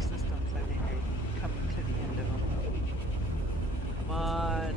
Systems, I think you're coming to the end of them. Come on.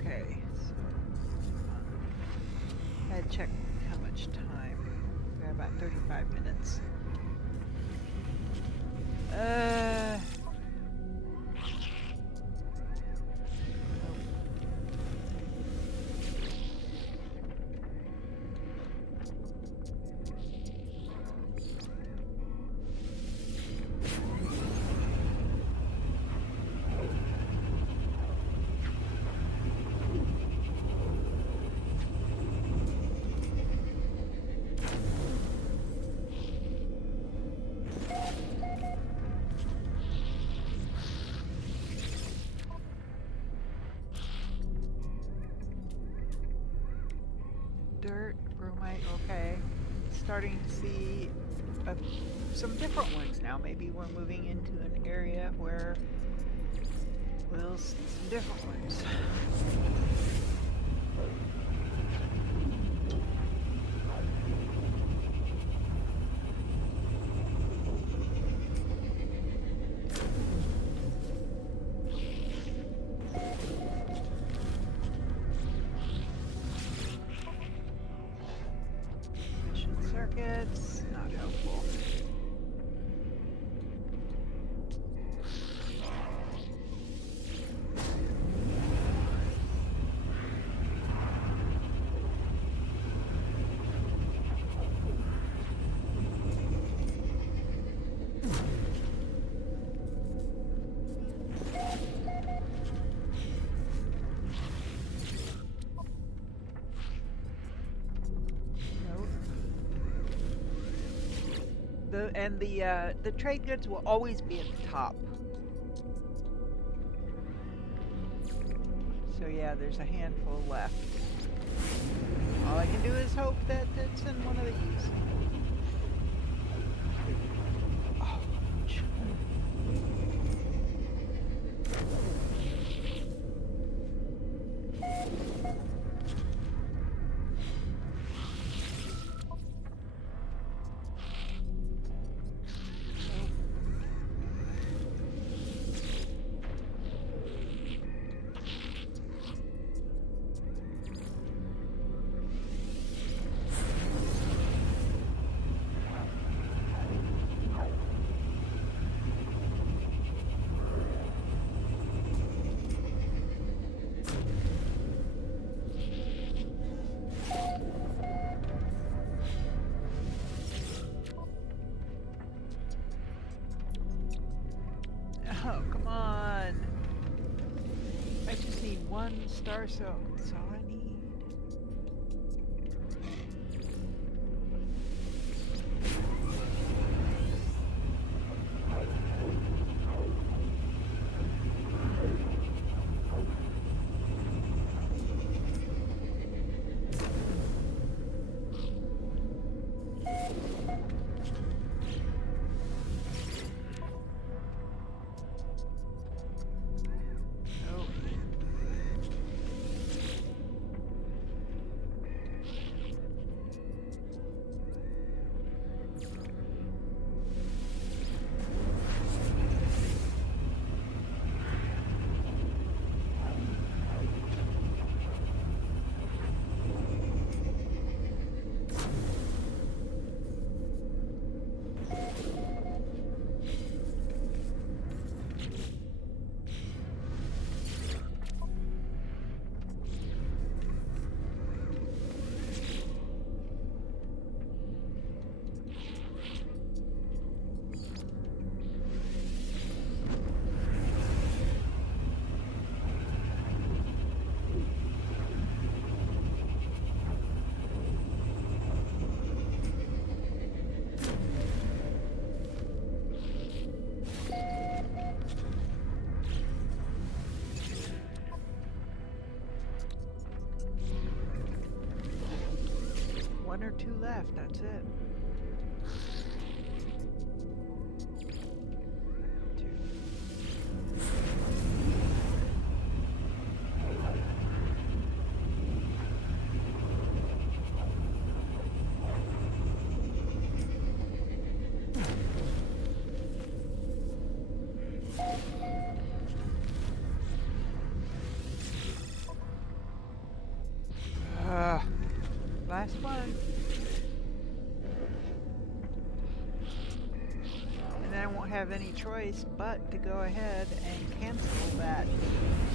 Okay, so I had checked how much time. We got about 35 minutes. starting to see some different ones now. Maybe we're moving into an area where we'll see some different ones. Mission circuits, not helpful. The trade goods will always be at the top. So yeah, there's a handful left. All I can do is hope that it's in one of these. Ouch. Oh, come on. I just need one star silk. That's all I need. One or two left, that's it. Last one. And then I won't have any choice but to go ahead and cancel that.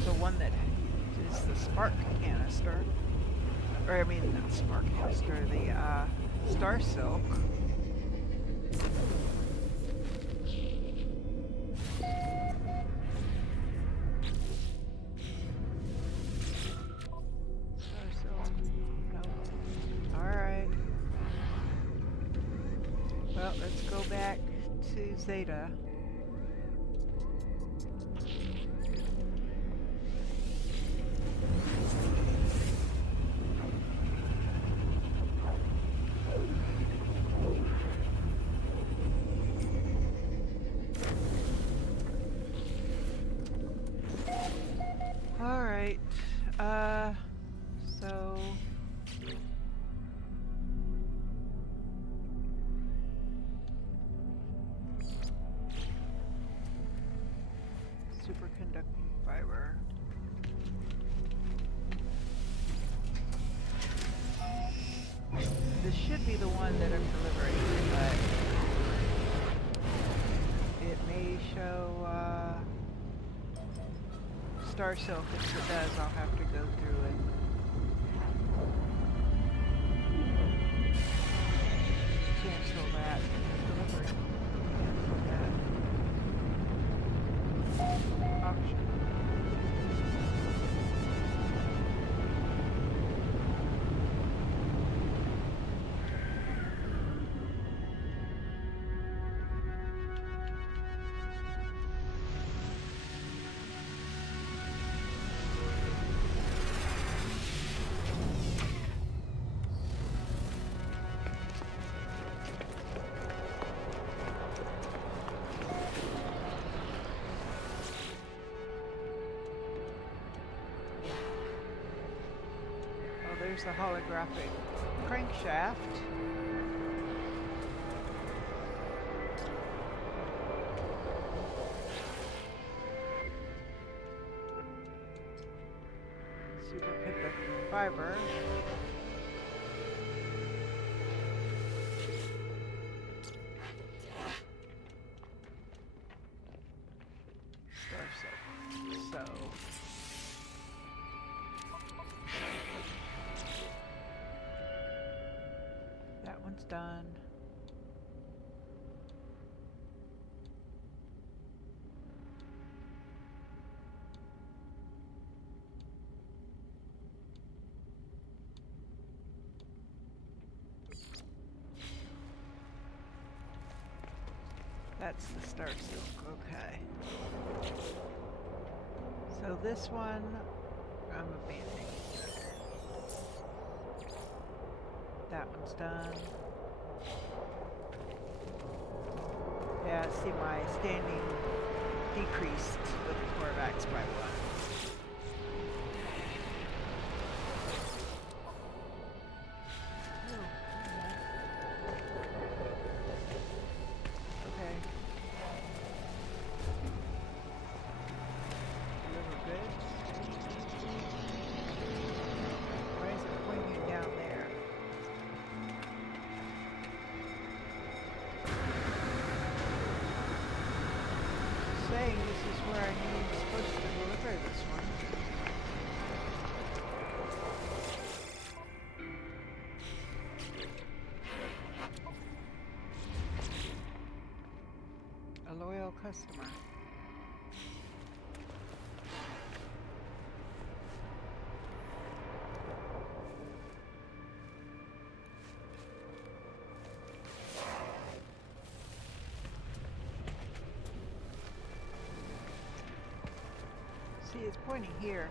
The one that is the spark canister. Or I mean, not spark canister, the star silk. Well, let's go back to Zeta. fiber. This should be the one that I'm delivering, but it may show Star Silk, and if it does, I'll have to go through and cancel that delivery. Cancel that option. There's the holographic crankshaft. Super pivot fiber. Star Silk. So. That one's done. That's the Star Silk, okay. So this one, I'm abandoning. That one's done. Yeah, see my standing decreased with the Korvax by 1. Okay. Deliver goods. Why is it pointing down there? Saying this is where I need supposed to deliver this one. A loyal customer. See, it's pointing here.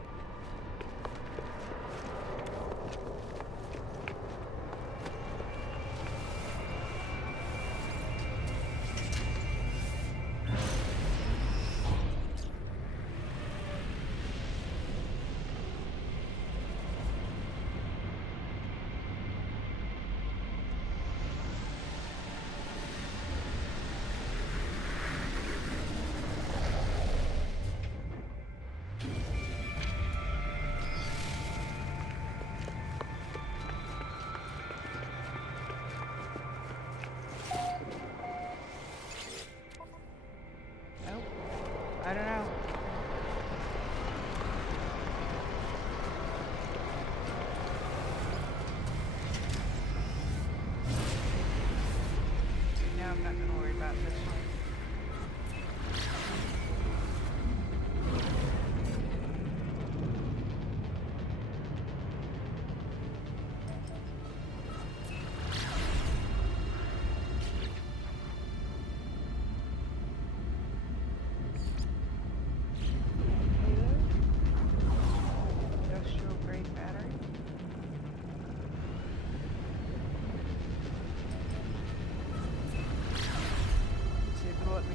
I don't know. Now I'm not going to worry about this one.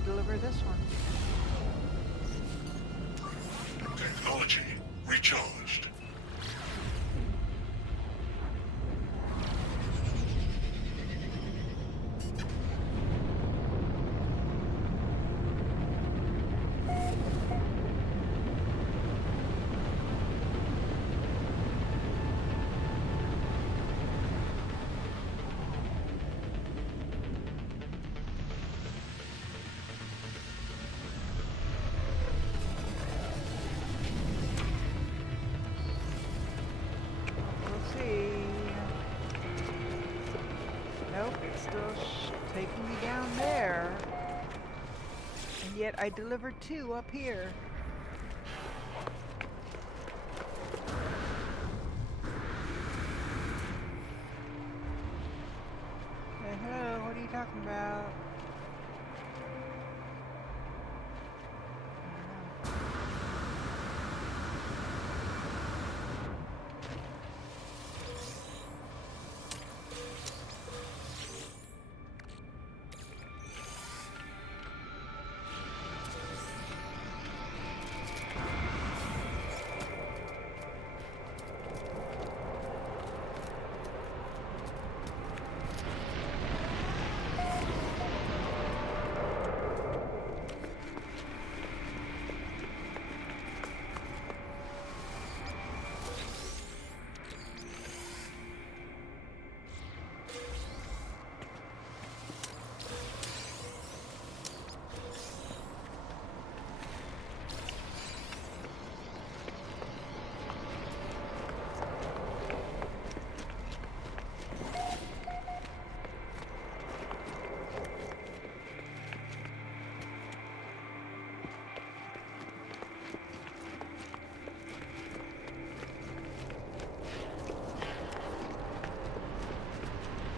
Deliver this one. Technology recharged. taking me down there. And yet I delivered 2 up here. Hey, hello, what are you talking about?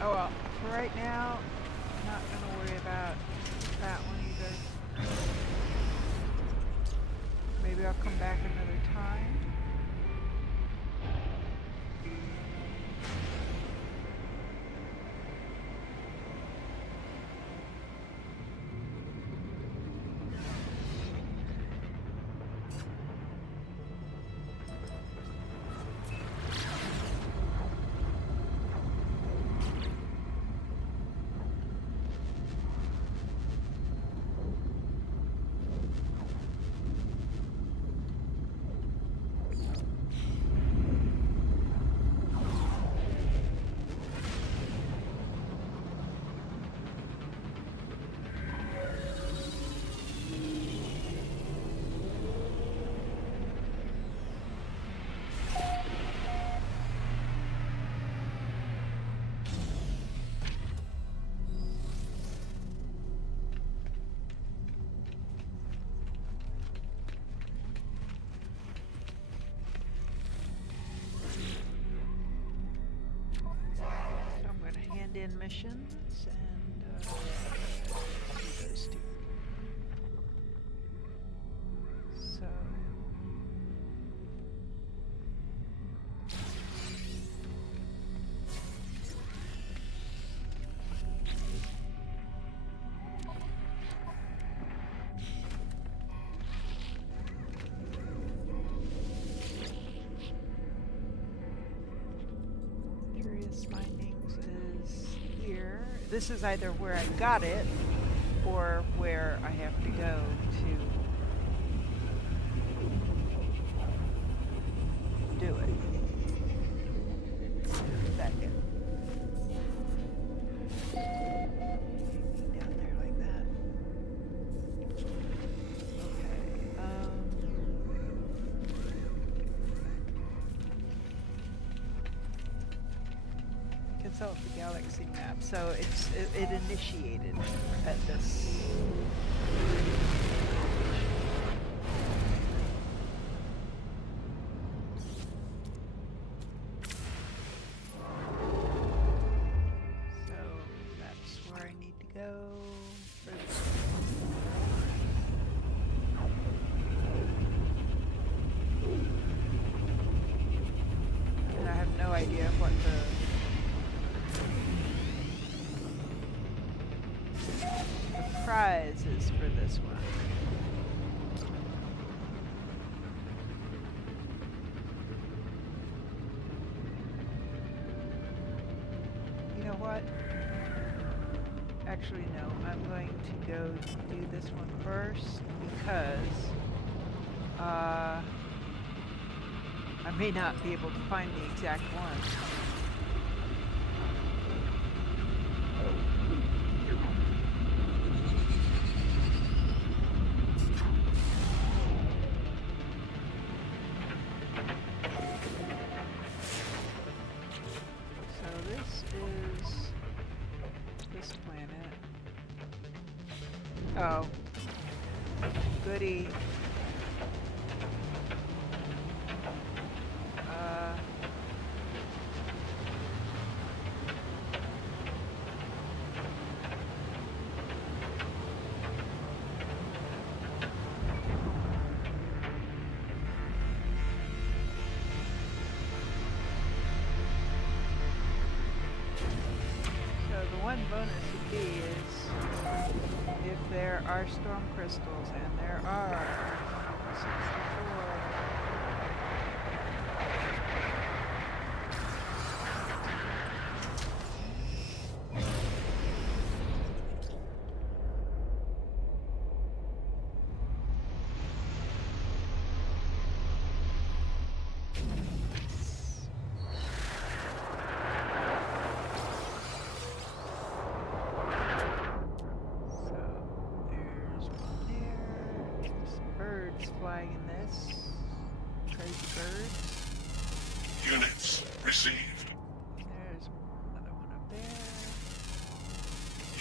Oh well, for right now, I'm not going to worry about that one either. Maybe I'll come back another time. In missions and do those 2. So curious findings is here. This is either where I got it or where I have to go to do it. Second. Down there like that. Okay. Consult the galaxy map. So it initiated at this. So that's where I need to go for this. And I have no idea what the prize is for this one. You know what? Actually, no. I'm going to go do this one first because I may not be able to find the exact one. So this is this planet. Oh. Goody. So the one bonus would be is if there are storm crystals, and there are 64. Flying in this. Crazy birds. Units received. There's another one up there.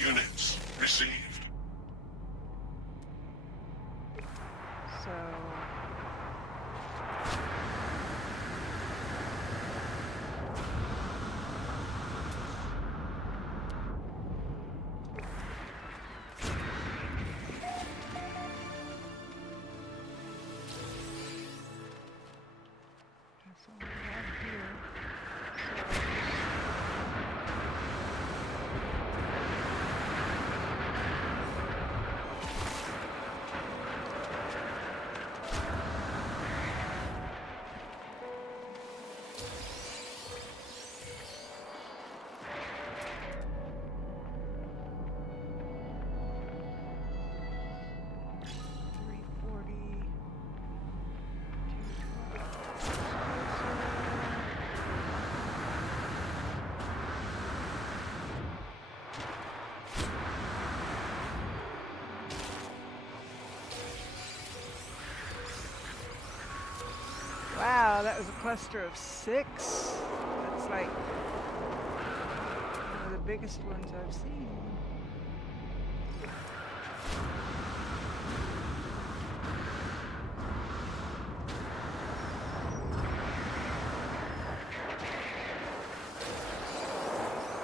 Units received. So... Wow, that was a cluster of 6. That's like one of the biggest ones I've seen.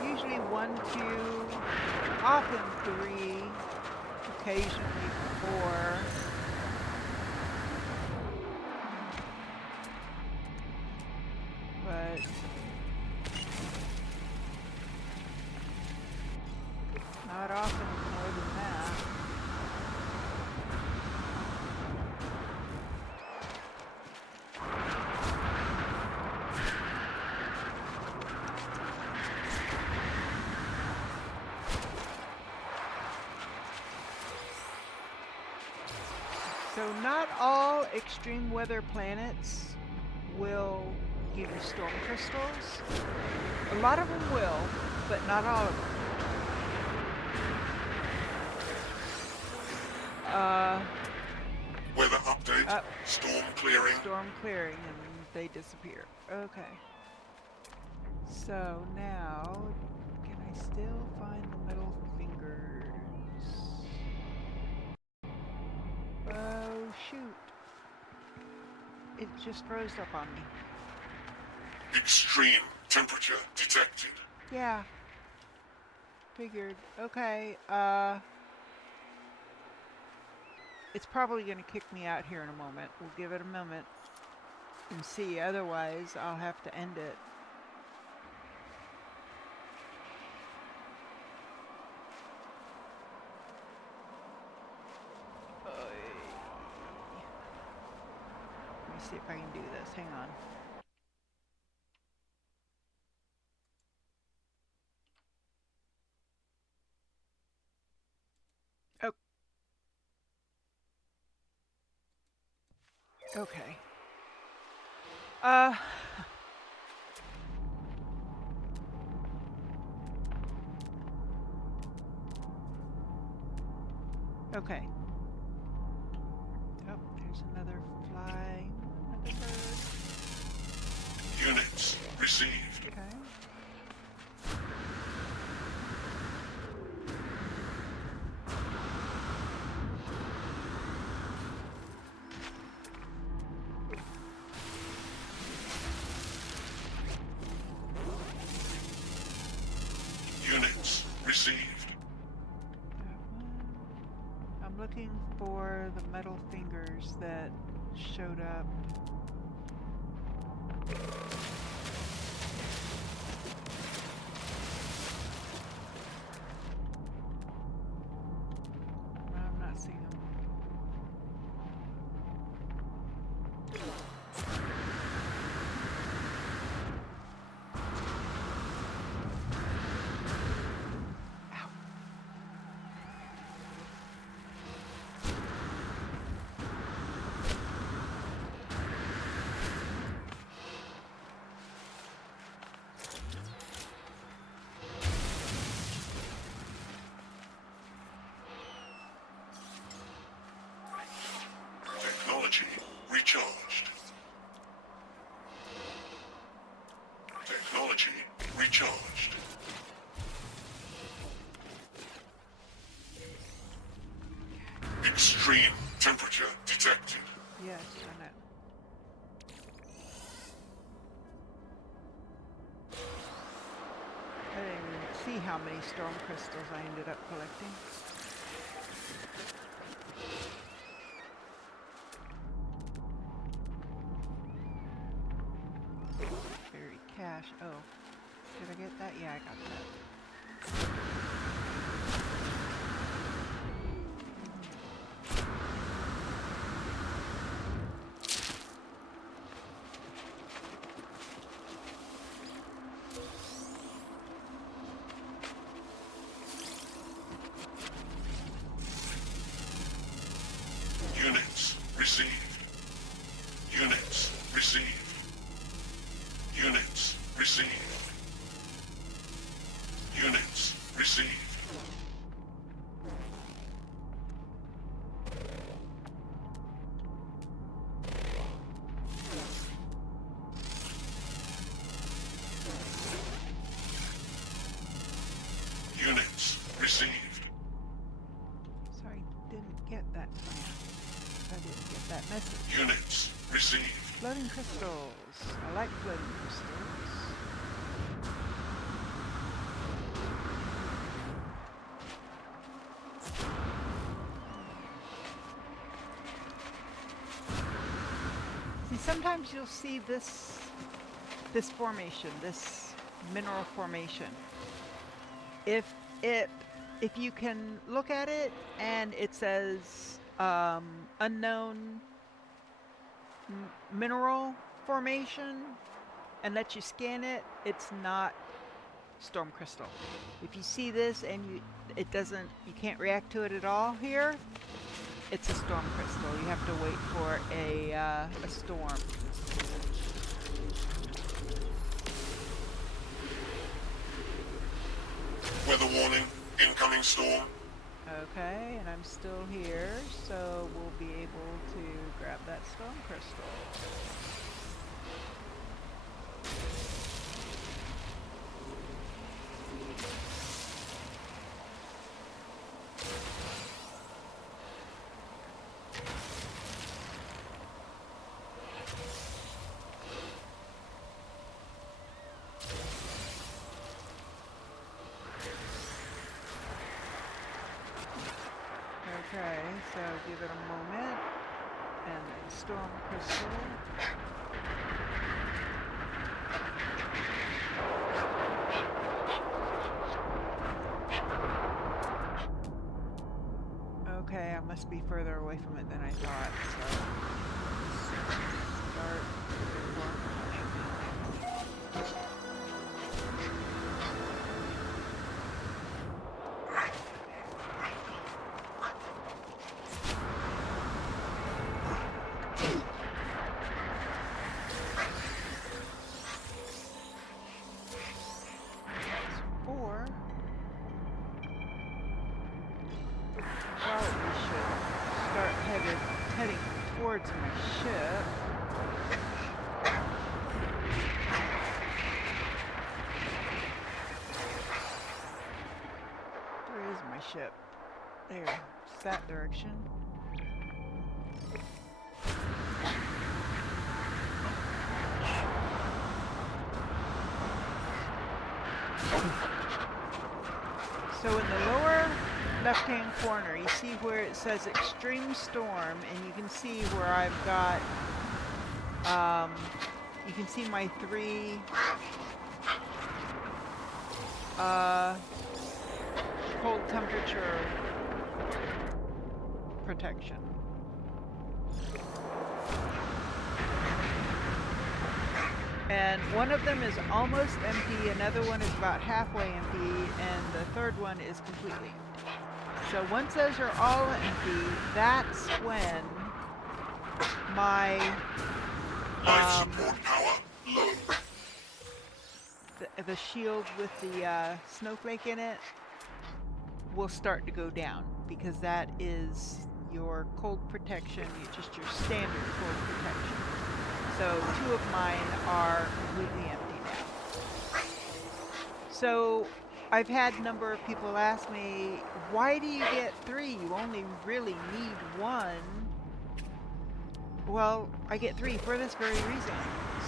Usually 1, 2, often 3, occasionally 4. But not often more than that. So not all extreme weather planets will give you storm crystals. A lot of them will, but not all of them. Weather update. Storm clearing. Storm clearing, and they disappear. Okay. So now, can I still find the middle fingers? Oh, shoot. It just froze up on me. Extreme temperature detected. Yeah. Figured. Okay, it's probably going to kick me out here in a moment. We'll give it a moment and see. Otherwise, I'll have to end it. Let me see if I can do this. Hang on. Oh. Okay. Okay. Oh, there's another fly. Another bird. Units received. Okay. I'm looking for the metal fingers that showed up. I'm not seeing them. Technology recharged. Technology recharged. Extreme temperature detected. Yes, I know. I didn't even see how many storm crystals I ended up collecting. Buried cache. Oh, did I get that? Yeah, I got that. Units received. Units received. Units received. Units received. Units received. Sorry, didn't get that plan. I didn't get that message. Units received. Floating crystals. I like floating crystals. See, sometimes you'll see this formation, this mineral formation. If you can look at it and it says unknown mineral formation and let you scan it, it's not storm crystal. If you see this and you can't react to it at all here, it's a storm crystal. You have to wait for a storm. Weather warning. Incoming storm. Okay, and I'm still here, so we'll be able to grab that storm crystal. Okay, so give it a moment, and then storm crystal. Okay, I must be further away from it than I thought, so start heading towards my ship. Where is my ship? There, it's that direction. So in the left-hand corner, you see where it says Extreme Storm, and you can see where I've got, you can see my 3 cold temperature protection. And one of them is almost empty, another one is about halfway empty, and the third one is completely empty. So once those are all empty, that's when my Life support power low. the shield with the snowflake in it will start to go down, because that is your cold protection, just your standard cold protection. So 2 of mine are completely empty now. So I've had a number of people ask me, why do you get 3? You only really need 1. Well, I get 3 for this very reason,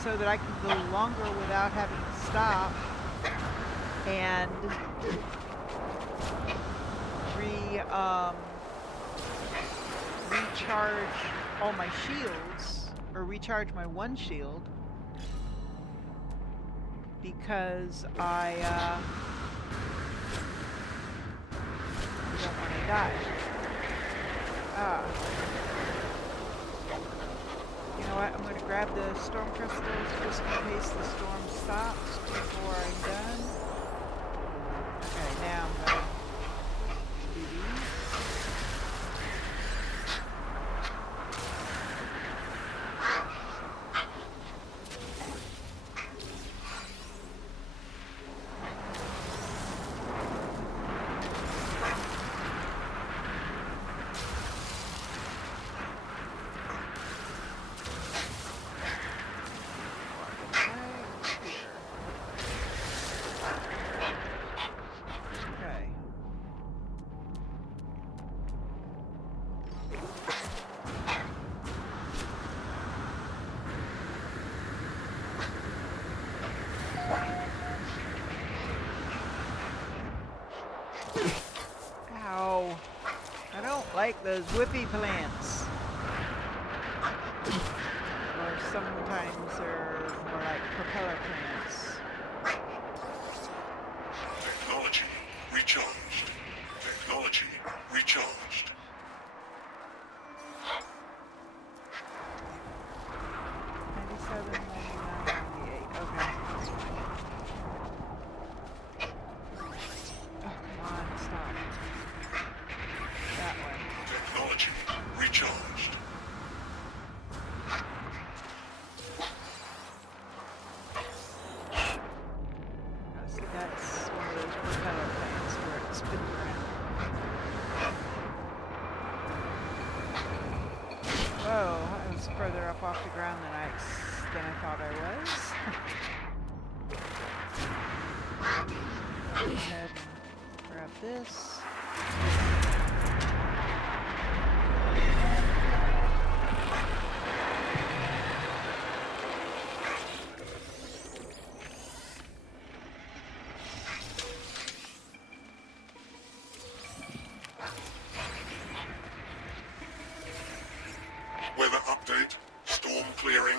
so that I can go longer without having to stop and recharge all my shields, or recharge my 1 shield, because I don't want to die. You know what? I'm going to grab the storm crystals just in case the storm stops before I'm done. Okay, now I'm going to do these. Ow. I don't like those whippy plants. Or sometimes they're more like propeller plants. Technology recharged. Technology recharged. 97, 99, 98. Okay. Oh, come on, stop. That way. Technology recharged. See, that's one of those propeller plants where it spins around. Whoa, I was further up off the ground than I thought I was. Go ahead and grab this. Weather update. Storm clearing.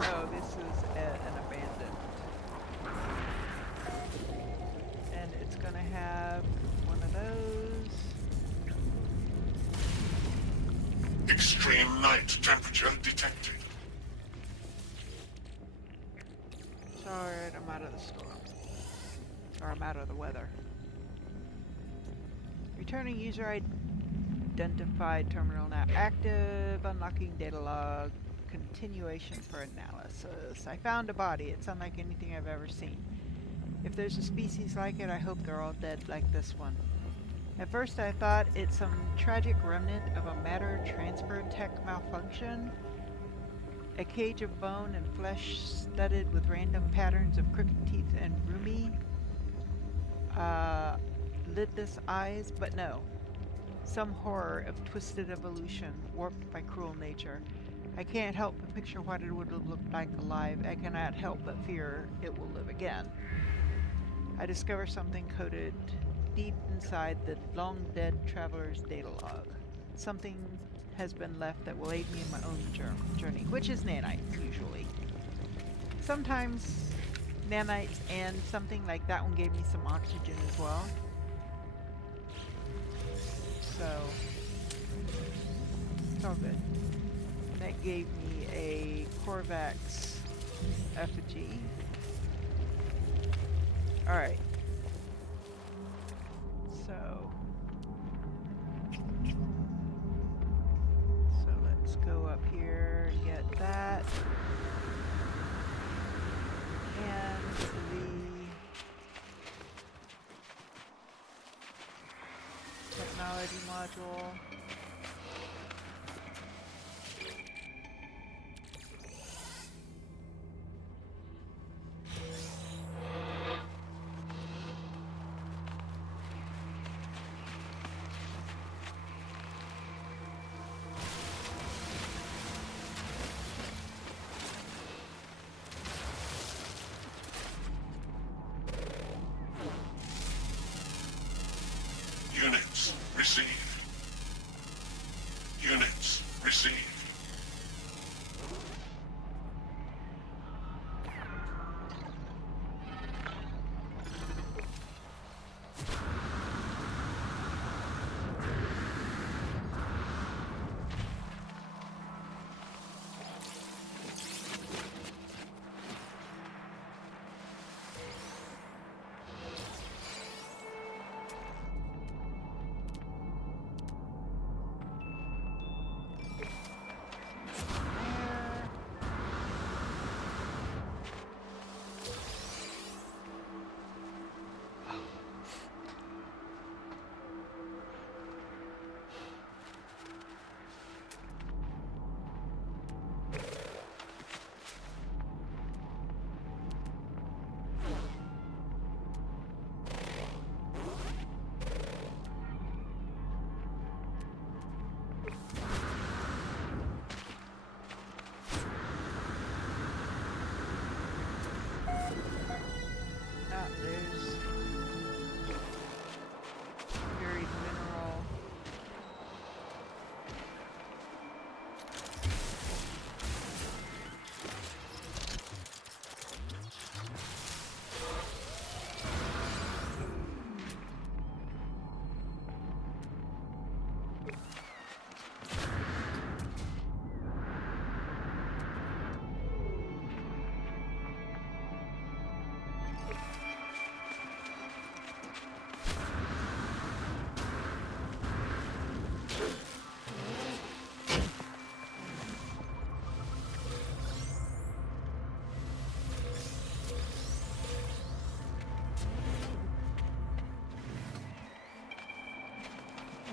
Oh, this is an abandoned. And it's gonna have one of those. Extreme night temperature detected. It's alright, I'm out of the storm. Or I'm out of the weather. Returning user identified terminal now active. Unlocking data log. Continuation for analysis. I found a body. It's unlike anything I've ever seen. If there's a species like it, I hope they're all dead like this one. At first I thought it's some tragic remnant of a matter transfer tech malfunction. A cage of bone and flesh studded with random patterns of crooked teeth and roomy, lidless eyes, but no. Some horror of twisted evolution, warped by cruel nature. I can't help but picture what it would have looked like alive. I cannot help but fear it will live again. I discover something coded deep inside the long dead traveler's data log. Something has been left that will aid me in my own journey, which is nanites usually. Sometimes nanites and something like that one gave me some oxygen as well. So it's all good. And that gave me a Corvax effigy. Alright. So let's go up here and get that. And the technology module. Units received. Units received. There's buried mineral.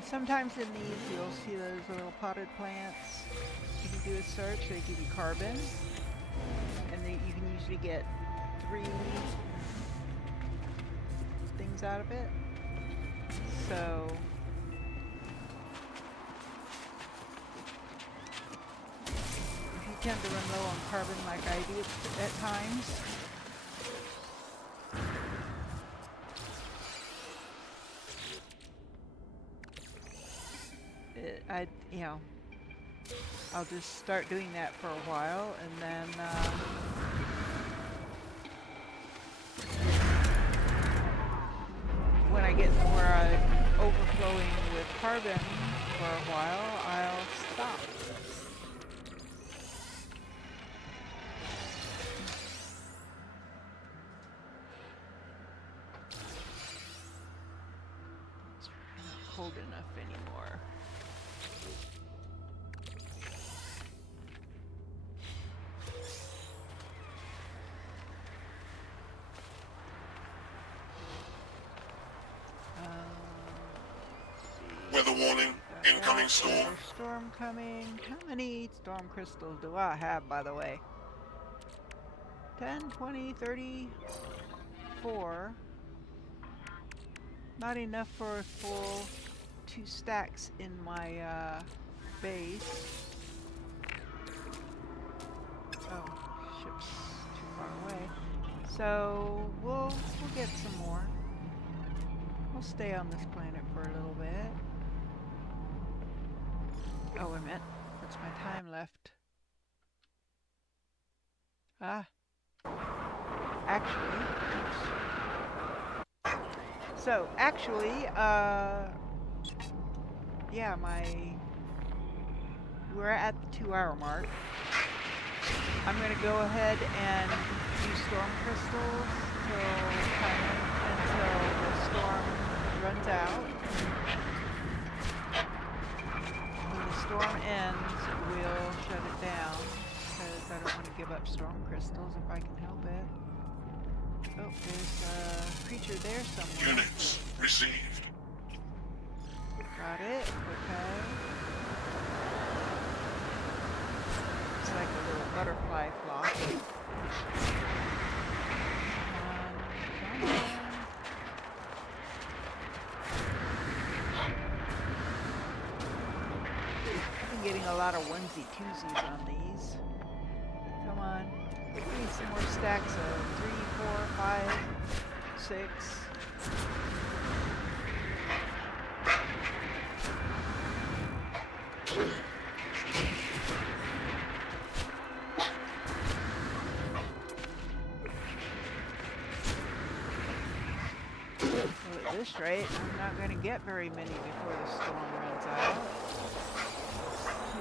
Sometimes in these you'll see those little potted plants. You can do a search, they give you carbon. And you can usually get 3 things out of it. So if you tend to run low on carbon like I do at times, I'll just start doing that for a while, and then when I get to where I'm overflowing with carbon for a while, I'll stop. It's not cold enough anymore. Weather warning. Incoming storm. There's a storm coming. How many storm crystals do I have, by the way? 10, 20, 30, 4. Not enough for a full 2 stacks in my base. Oh, ship's too far away. So we'll get some more. We'll stay on this planet for a little bit. Oh, wait a minute. What's my time left? Ah. Actually, oops. So, actually, yeah, we're at the 2-hour mark. I'm going to go ahead and use storm crystals until the storm runs out. When the storm ends, we'll shut it down because I don't want to give up storm crystals if I can help it. Oh, there's a creature there somewhere. Units received. Got it. Okay. It's like a little butterfly flock. Come on. I've been getting a lot of onesie-twosies on these. Come on. We need some more stacks of 3, 4, 5, 6. Well, at this rate, I'm not going to get very many before the storm runs out. 2.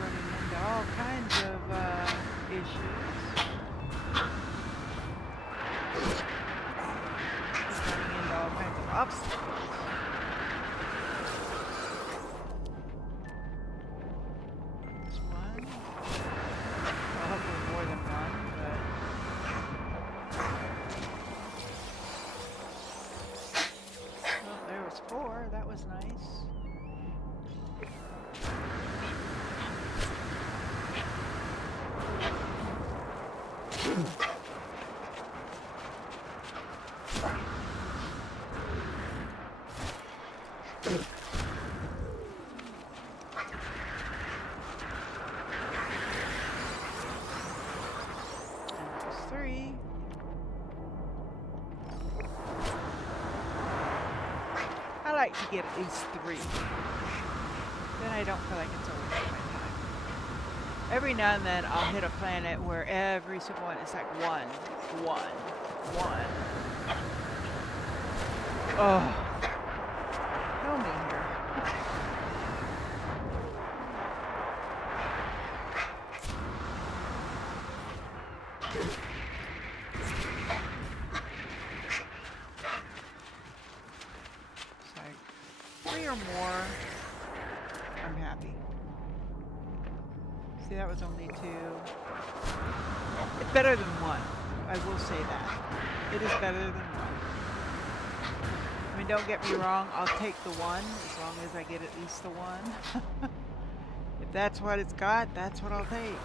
Running into all kinds of issues. Running into all kinds of obstacles. There's one. Well, hopefully more than one, but... Well, there was 4. That was nice. I like to get at least 3. Then I don't feel like it's a waste of my time. Every now and then I'll hit a planet where every single one is like 1, 1, 1. Oh. Kill me here. It's like 3 or more, I'm happy. See, that was only 2. It's better than 1. I will say that. It is better than 1. I mean, don't get me wrong, I'll take the 1 as long as I get at least the 1. If that's what it's got, that's what I'll take.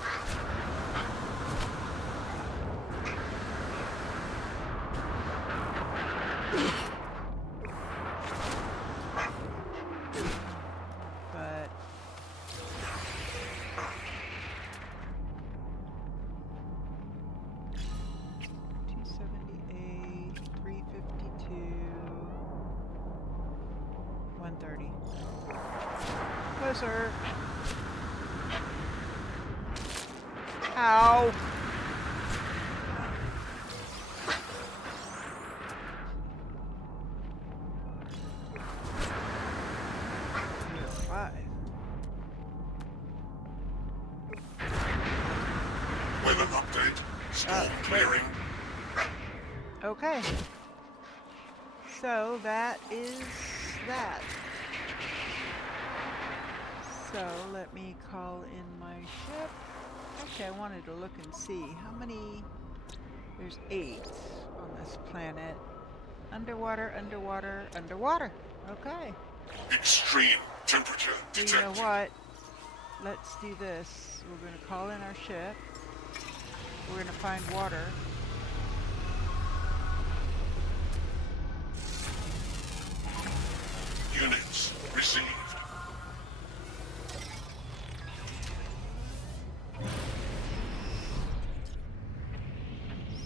But... $278, $352, $130. Closer. Ow. Weather update. Storm clearing. Okay. So that is that. So let me call in my ship. Actually, I wanted to look and see how many. There's 8 on this planet. Underwater, underwater, underwater. Okay. Extreme temperature So you detected. know what? Let's do this. We're going to call in our ship. We're going to find water. Units received.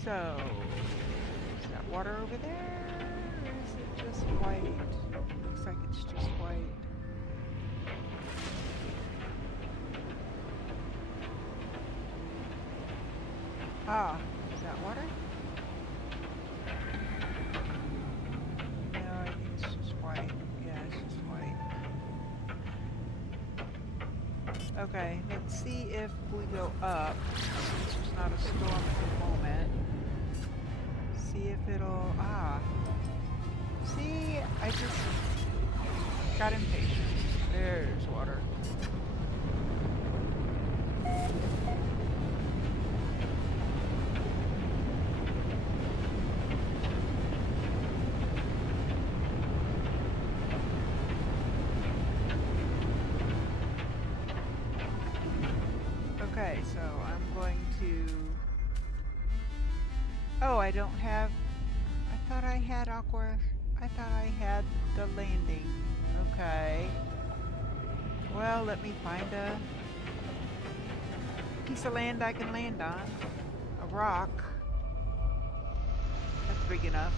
So, is that water over there? Or is it just white? Looks like it's just white. Ah, is that water? No, I think it's just white. Yeah, it's just white. Okay, let's see if we go up, since there's not a storm at the moment. See if it'll... Ah. See, I just got impatient. There's water. Okay, so I'm going to... Oh, I don't have... I thought I had aqua... I thought I had the landing. Okay. Well, let me find a piece of land I can land on. A rock. That's big enough.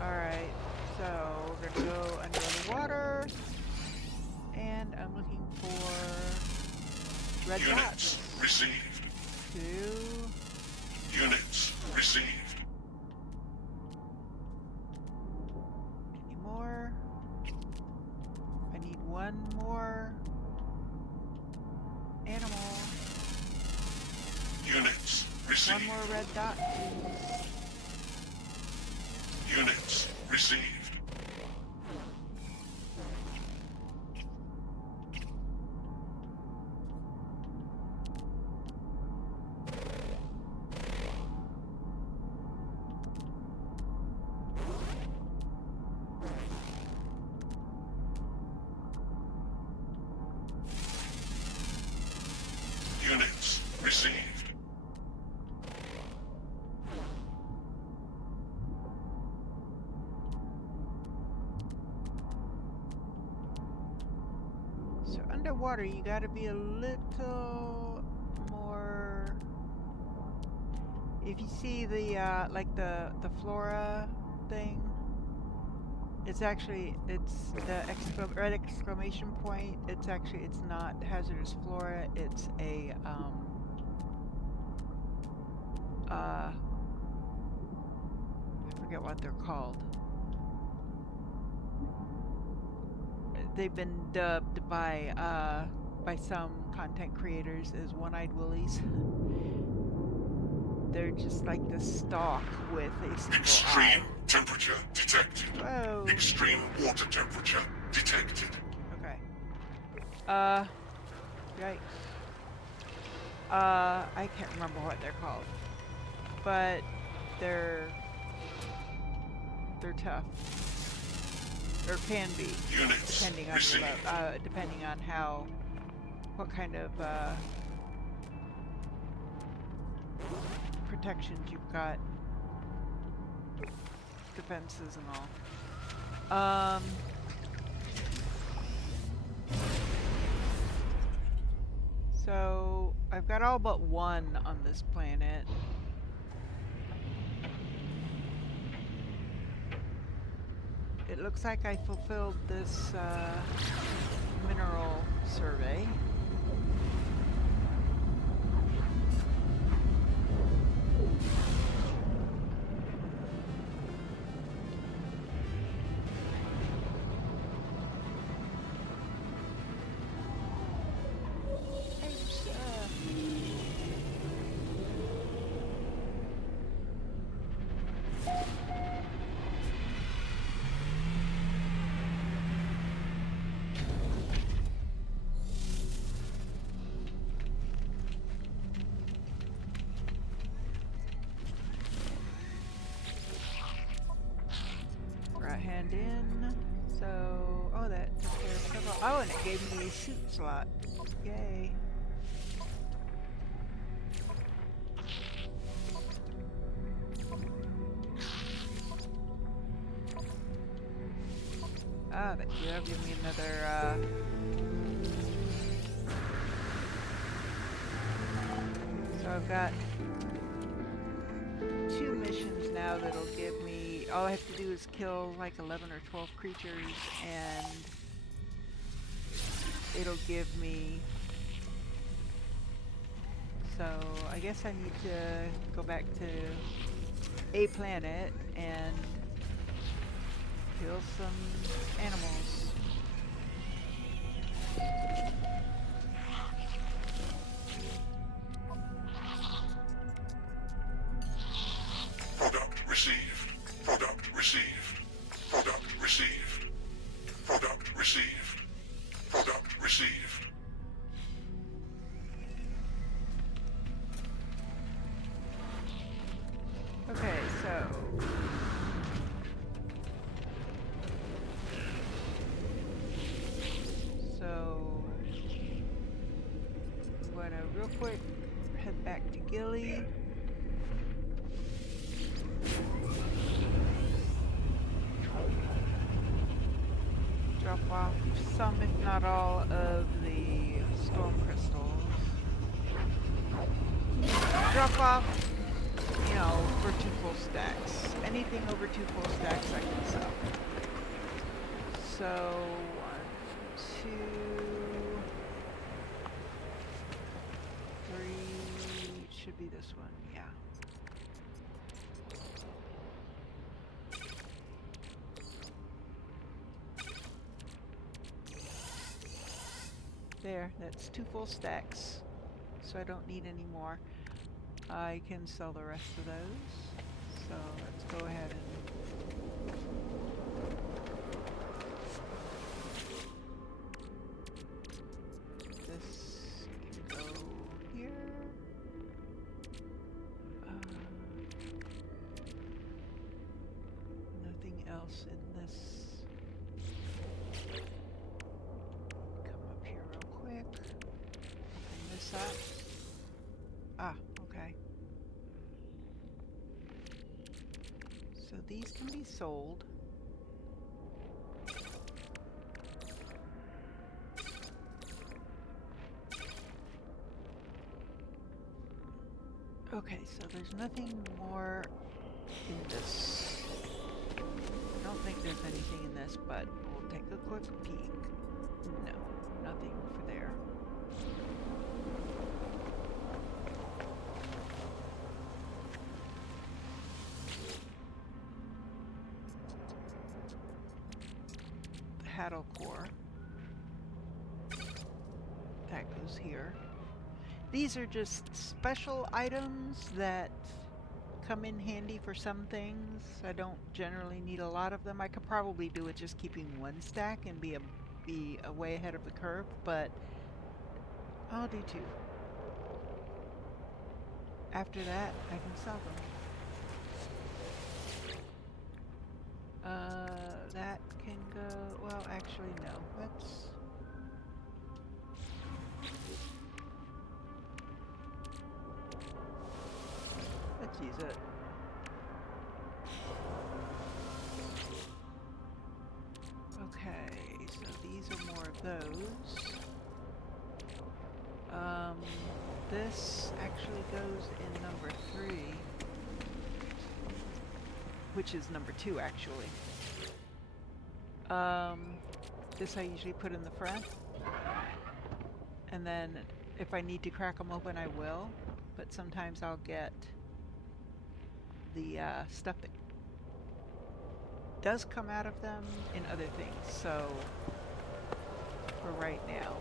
Alright, so we're gonna go under the water. And I'm looking for red Units dots. received. 2. Units received. Any more? I need one more animal. Units received. One more red dot, please. Units received. Units received. So underwater, you gotta be a little more... If you see the, like the flora thing, it's actually, it's the red exclamation point. It's actually, it's not hazardous flora. It's a, I forget what they're called. They've been dubbed by some content creators as one-eyed willies. They're just like the stalk with a single Extreme eye. temperature detected. Whoa. Extreme water temperature detected. Okay. Yikes. I can't remember what they're called, but they're tough, or can be, Units depending on received. your depending on what kind of protections you've got, defenses and all. So I've got all but one on this planet. It looks like I fulfilled this mineral survey. Right hand in. So, oh, that took care of several. Oh, and it gave me a suit slot. Yay. Ah, that'll give me another I've got 2 missions now that'll give me, all I have to do is kill like 11 or 12 creatures and it'll give me, so I guess I need to go back to a planet and kill some animals. Product received. Product received. Product received. Product received. Product received. Okay, so I'm going to real quick head back to Gilly. Drop off some, if not all, of the storm crystals. Drop off, you know, for 2 full stacks. Anything over 2 full stacks I can sell. So, 1, 2, 3, should be this one, yeah. There, that's 2 full stacks, so I don't need any more. I can sell the rest of those, so let's go ahead and this can go here. Nothing else in this. Come up here real quick. Open this up. Ah, okay. So these can be sold. Okay, so there's nothing more in this. I don't think there's anything in this, but we'll take a quick peek. No, nothing for there. Prismatic Core. That goes here. These are just special items that come in handy for some things. I don't generally need a lot of them. I could probably do it just keeping 1 stack and be way ahead of the curve, but I'll do 2. After that, I can sell them. That can go, well, actually, no. Let's use it. Okay, so these are more of those. This actually goes in number 3. Which is number 2, actually. This I usually put in the front. And then if I need to crack them open, I will. But sometimes I'll get the stuff that does come out of them in other things. So for right now.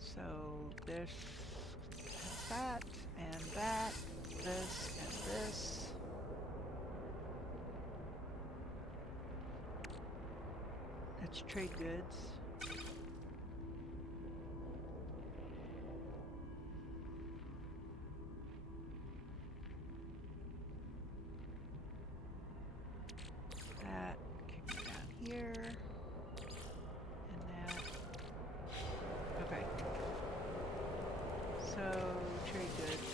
So there's that and that, this and this. That's trade goods. That can go down here. And that. Okay. So, trade goods.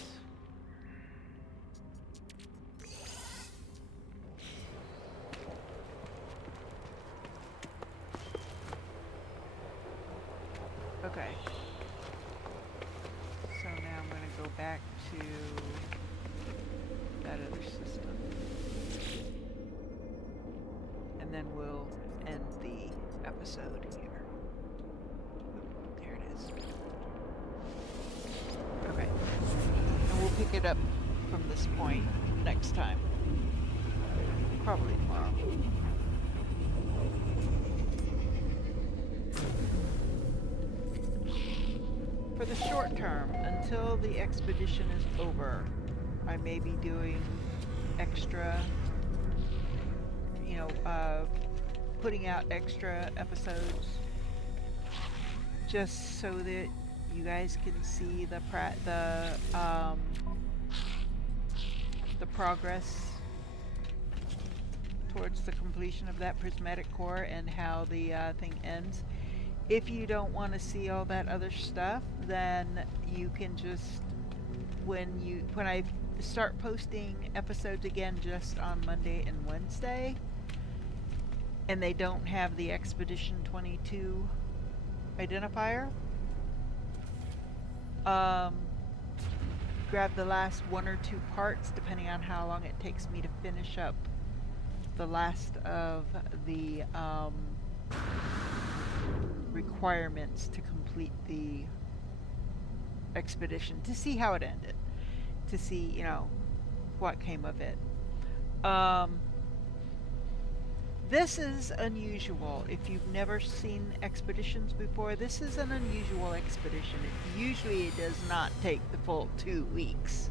Okay. go back to that other system. And then we'll end the episode here. Oop, there it is. Okay. And we'll pick it up from this point next time. Probably tomorrow. For the short term, until the expedition is over, I may be doing extra, putting out extra episodes just so that you guys can see the progress towards the completion of that prismatic core and how the thing ends. If you don't want to see all that other stuff, then you can just, when I start posting episodes again just on Monday and Wednesday, and they don't have the Expedition 22 identifier, grab the last 1 or 2 parts, depending on how long it takes me to finish up the last of the requirements to complete the expedition, to see how it ended, to see, what came of it. This is unusual. If you've never seen expeditions before, this is an unusual expedition. Usually it does not take the full 2 weeks.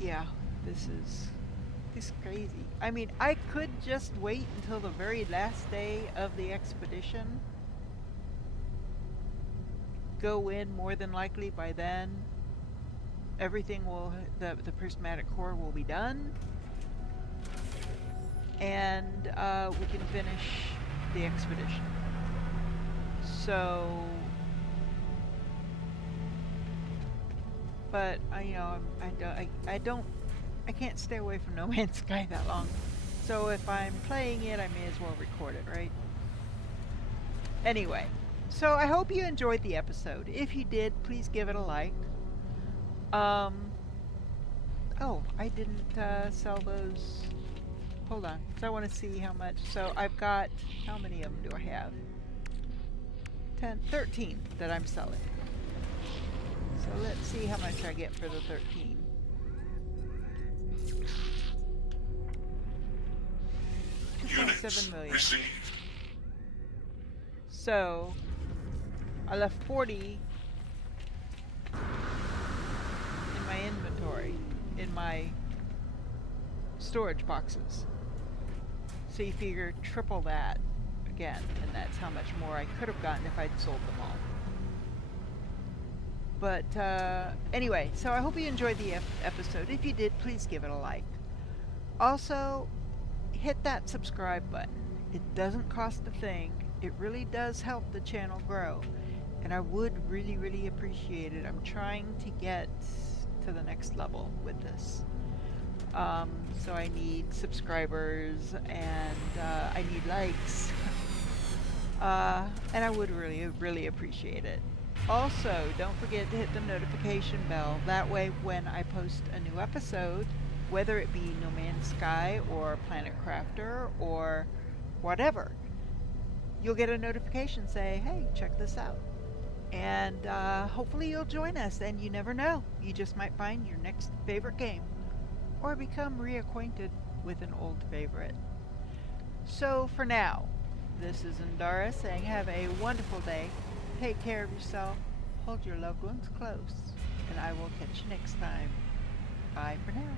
Yeah, this is crazy. I mean, I could just wait until the very last day of the expedition. Go in, more than likely by then everything will, the prismatic core will be done, and we can finish the expedition. So, but I can't stay away from No Man's Sky that long. So if I'm playing it, I may as well record it, right? Anyway, so I hope you enjoyed the episode. If you did, please give it a like. Oh, I didn't sell those. Hold on, so I want to see how much. So I've got, how many of them do I have? 13 that I'm selling. So let's see how much I get for the 13. Units 2.7 million. received. So I left 40 in my inventory, in my storage boxes. So you figure triple that again, and that's how much more I could have gotten if I'd sold them all. But anyway, so I hope you enjoyed the episode. If you did, please give it a like. Also, hit that subscribe button. It doesn't cost a thing. It really does help the channel grow, and I would really, really appreciate it. I'm trying to get to the next level with this. So I need subscribers, and I need likes. And I would really, really appreciate it. Also, don't forget to hit the notification bell. That way, when I post a new episode, whether it be No Man's Sky or Planet Crafter or whatever, you'll get a notification say, hey, check this out. And hopefully you'll join us, and you never know. You just might find your next favorite game or become reacquainted with an old favorite. So for now, this is Indara saying have a wonderful day. Take care of yourself, hold your loved ones close, and I will catch you next time. Bye for now.